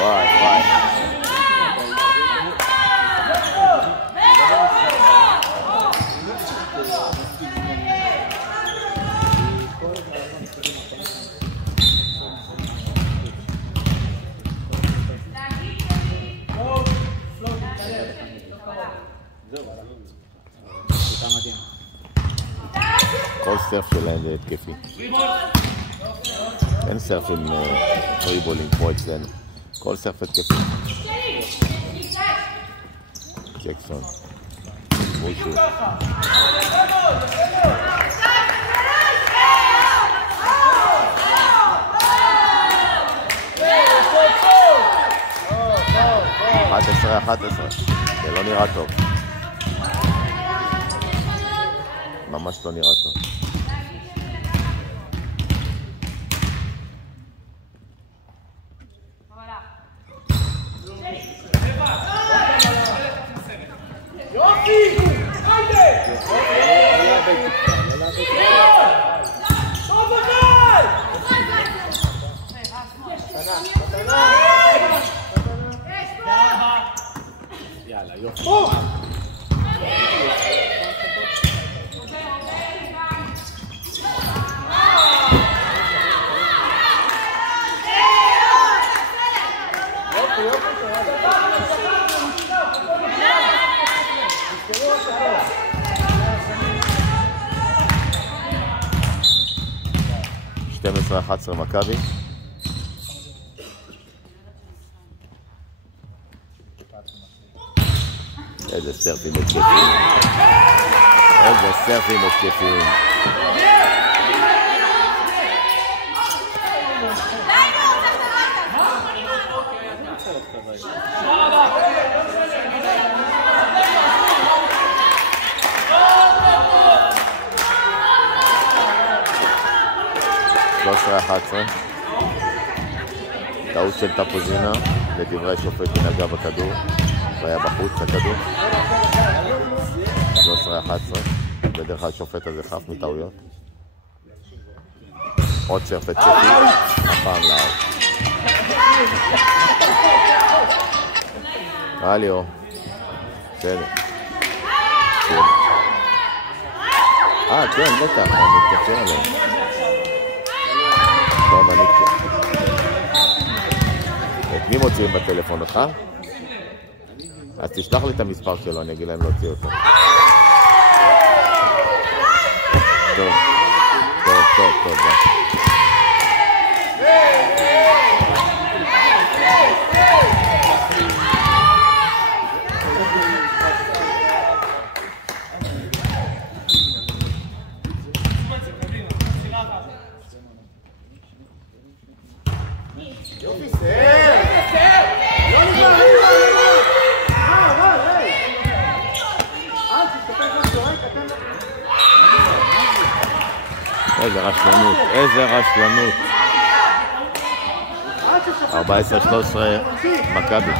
וואי. מדהים. כל סרף שלהם זה התקפי. אין סרפים טריבולים כמו אצלנו. כל סרף התקפי. ג'קסון. מושו. אחת עשרה. זה לא נראה טוב. ממש לא נראה טוב. יאללה, יופי. 12-11 מכבי. איזה סרפים התקפים. איזה סרפים התקפים. טעות של טפוזינה, לדברי השופט היא נגעה בכדור, והיה בחוץ הכדור. 13-11, בדרך כלל השופט הזה חף מטעויות. עוד סרף התקפי, הפעם לאט. ליאור. בסדר. כן, בטח, אני מתקשר עליהם. טוב, אני אתקשר. את מי מוציאים בטלפון אותך? אז תשלח לי את המספר שלו, אני אגיד להם להוציא אותו. טוב, טוב, טוב, טוב. איזה רשלנות, איזה רשלנות. 14-13 מכבי.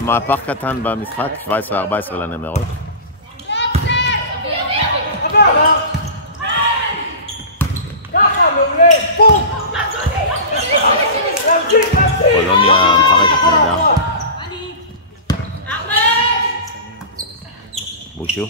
מהפך קטן במשחק, 17-14 לנמרות. פולוניה משחקת נהדר. בושו.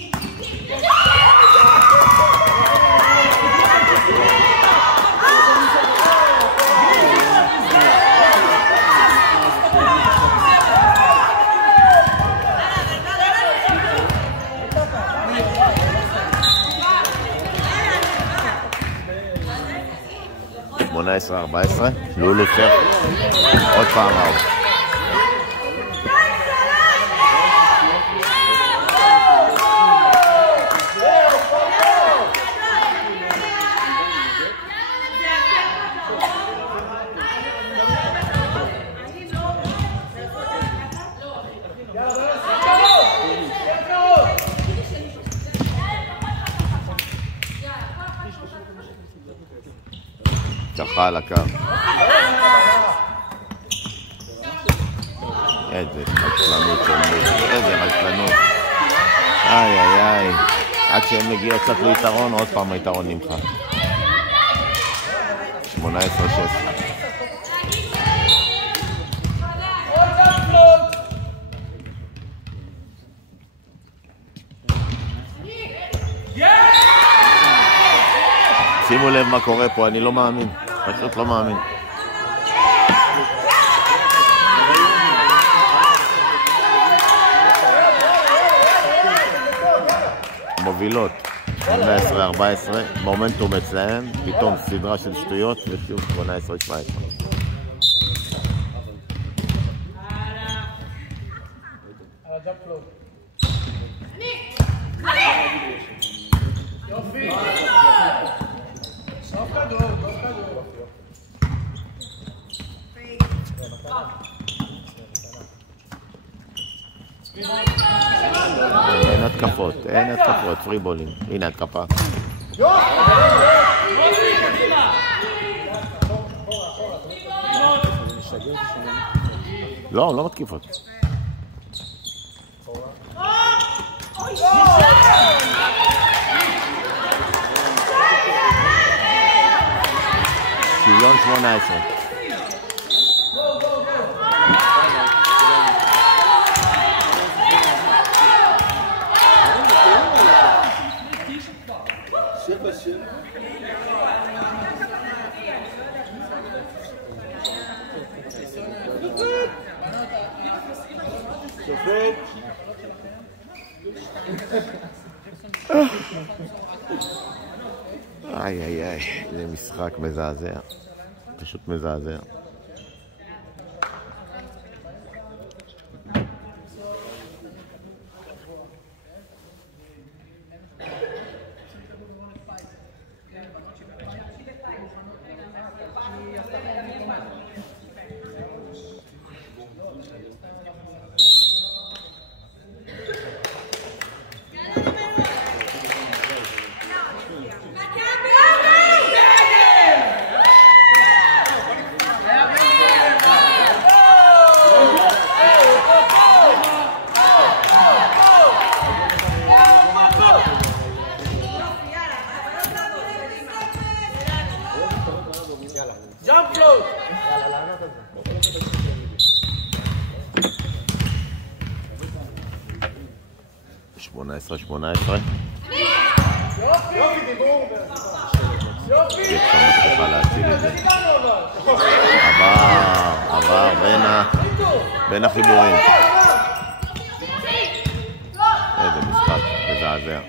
18-14, לולו פר, עוד פעם אאוט. צחה על הקו. איזה רשלנות של איזה רשלנות. איי איי איי. עד שהם מגיעו קצת ליתרון, עוד פעם היתרון נמחק. 18-16. שימו לב מה קורה פה, אני לא מאמין, פשוט לא מאמין. מובילות, 18-14, מומנטום אצלהם, פתאום סדרה של שטויות ושוב 18-17. פלוט. יופי. סוף כדור, סוף כדור. אין התקפות, אין התקפות, פריבולים. הנה התקפה. לא, לא מתקיפות. שוויון 18. איי איי איי, זה משחק מזעזע, פשוט מזעזע. ג'אמפ פלוט! 18. יופי, דיבור! ג'קסון מתחילה להציל את זה. עבר בין החיבורים. איזה משחק מזעזע.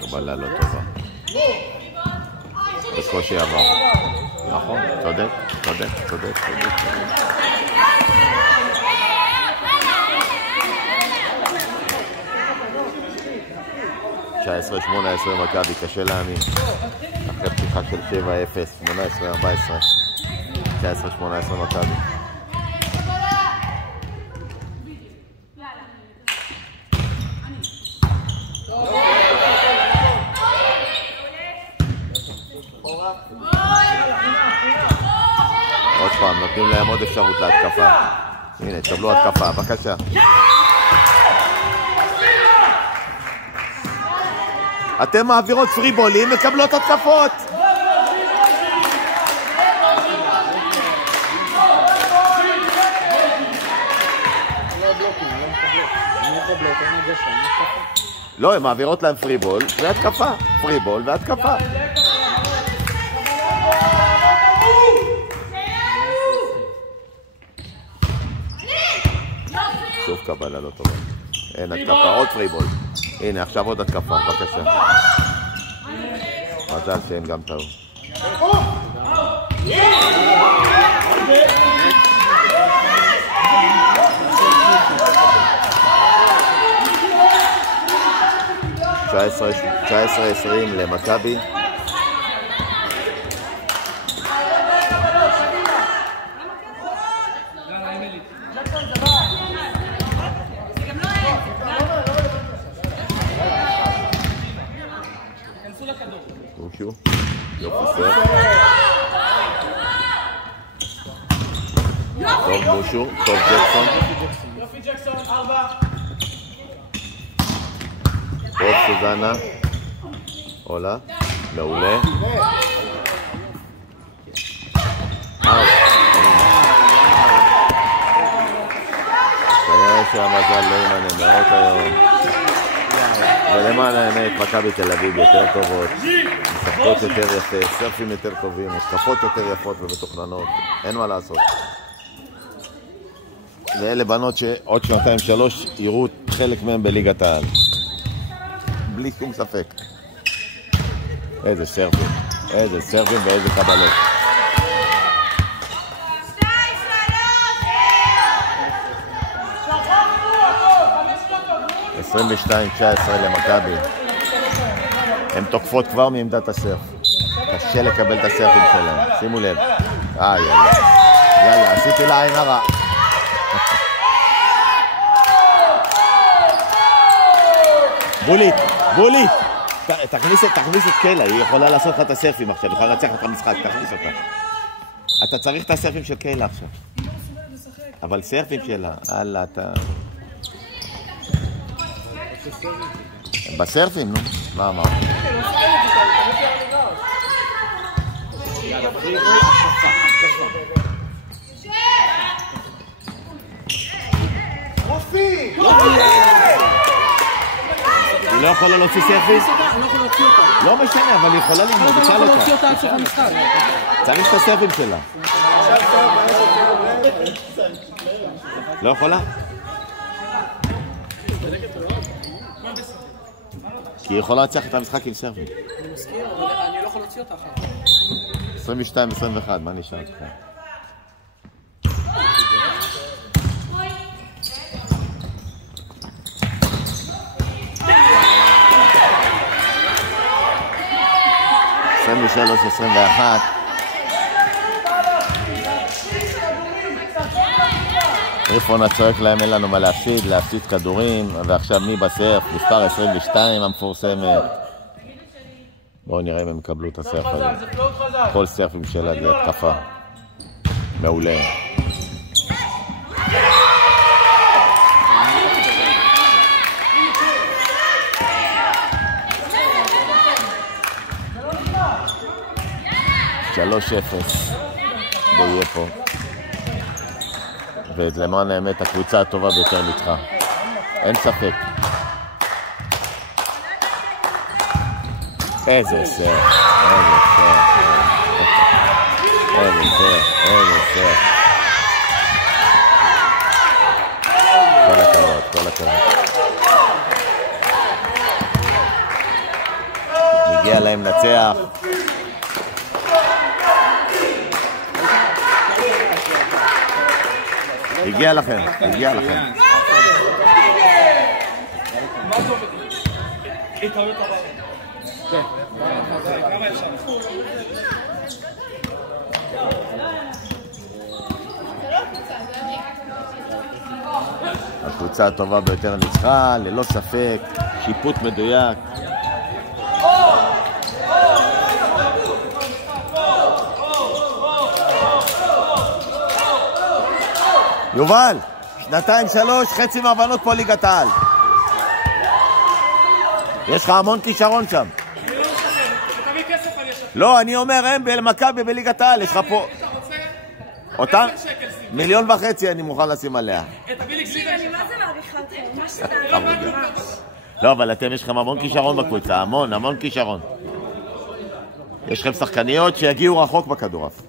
קבלה לא טובה. בקושי עבר. נכון, צודק. 19-18 מכבי, קשה להאמין. אחרי פתיחה של 7-0, 18-14. 19-18 מכבי. עוד פעם, נותנים להם עוד אפשרות להתקפה. הנה, תקבלו התקפה, בבקשה. אתם מעבירות פריבולים וקבלות התקפות. לא, הן מעבירות להם פריבול והתקפה. פריבול והתקפה. שוב קבלה לא טובה. אין התקפה, עוד פריבול. הנה, עכשיו עוד התקפה, בבקשה. מזל שהם גם טעו. (19-20) למכבי. יופי סר. טוב מושו, טוב ג'קסון. יופי ג'קסון, 4. טוב סוזנה. עולה. מעולה. כנראה שהמזל לא ימנה מאות היום. ולמען האמת, מכבי תל אביב יותר טובות. משחקות יותר יפה, סרפים יותר טובים, התקפות יותר יפות ומתוכננות, אין מה לעשות. ואלה בנות שעוד 2-3 יראו חלק מהם בליגת העל. בלי שום ספק. איזה סרפים ואיזה קבלות. 22-19 למכבי. הן תוקפות כבר מעמדת הסרף. קשה לקבל את הסרפים שלהם. שימו לב. יאללה, עשיתי לה עין הרע. בולית. תכניס את קיילה, היא יכולה לעשות לך את הסרפים עכשיו, היא יכולה לנצח לך משחק, תכניס אותה. אתה צריך את הסרפים של קיילה עכשיו. אבל סרפים שלה, הלאה, אתה... בסרפים, נו. מה אמרת? היא לא יכולה להוציא סרפים? אני לא יכול להוציא אותה. לא משנה, אבל היא יכולה ללמוד, אני לא תשאל יכול אותה. להוציא אותה עד סוף המשחק. צריך את הסרפים שלה. לא יכולה? כי היא יכולה להצליח את המשחק עם סרפים. אני מסכים, אבל אני לא יכול להוציא אותה אחר. 22-21, מה נשאר לך? (23-21) ריפונה צועק להם אין לנו מה להפסיד כדורים, ועכשיו מי בסרף? מספר 22 המפורסמת. בואו נראה אם הם יקבלו את הסרף הזה. כל סרפים שלה זה התקפה מעולה. שלוש 0 ויהיה פה, ולמען האמת הקבוצה הטובה ביותר ניצחה, אין ספק. איזה סרט, כל הכבוד. מגיע להם לנצח. הגיע לכם. הקבוצה הטובה ביותר ניצחה, ללא ספק, שיפוט מדויק. יובל, 2-3, חצי מהבנות פה ליגת העל. יש לך המון כישרון שם. לא, אני אומר, הם במכבי בליגת העל, יש לך פה... אותם? 1.5 מיליון אני מוכן לשים עליה. אני מה זה מעריכה אתכם? מה שזה לא, אבל אתם יש לכם המון כישרון בקבוצה, המון כישרון. יש לכם שחקניות שיגיעו רחוק בכדורעף.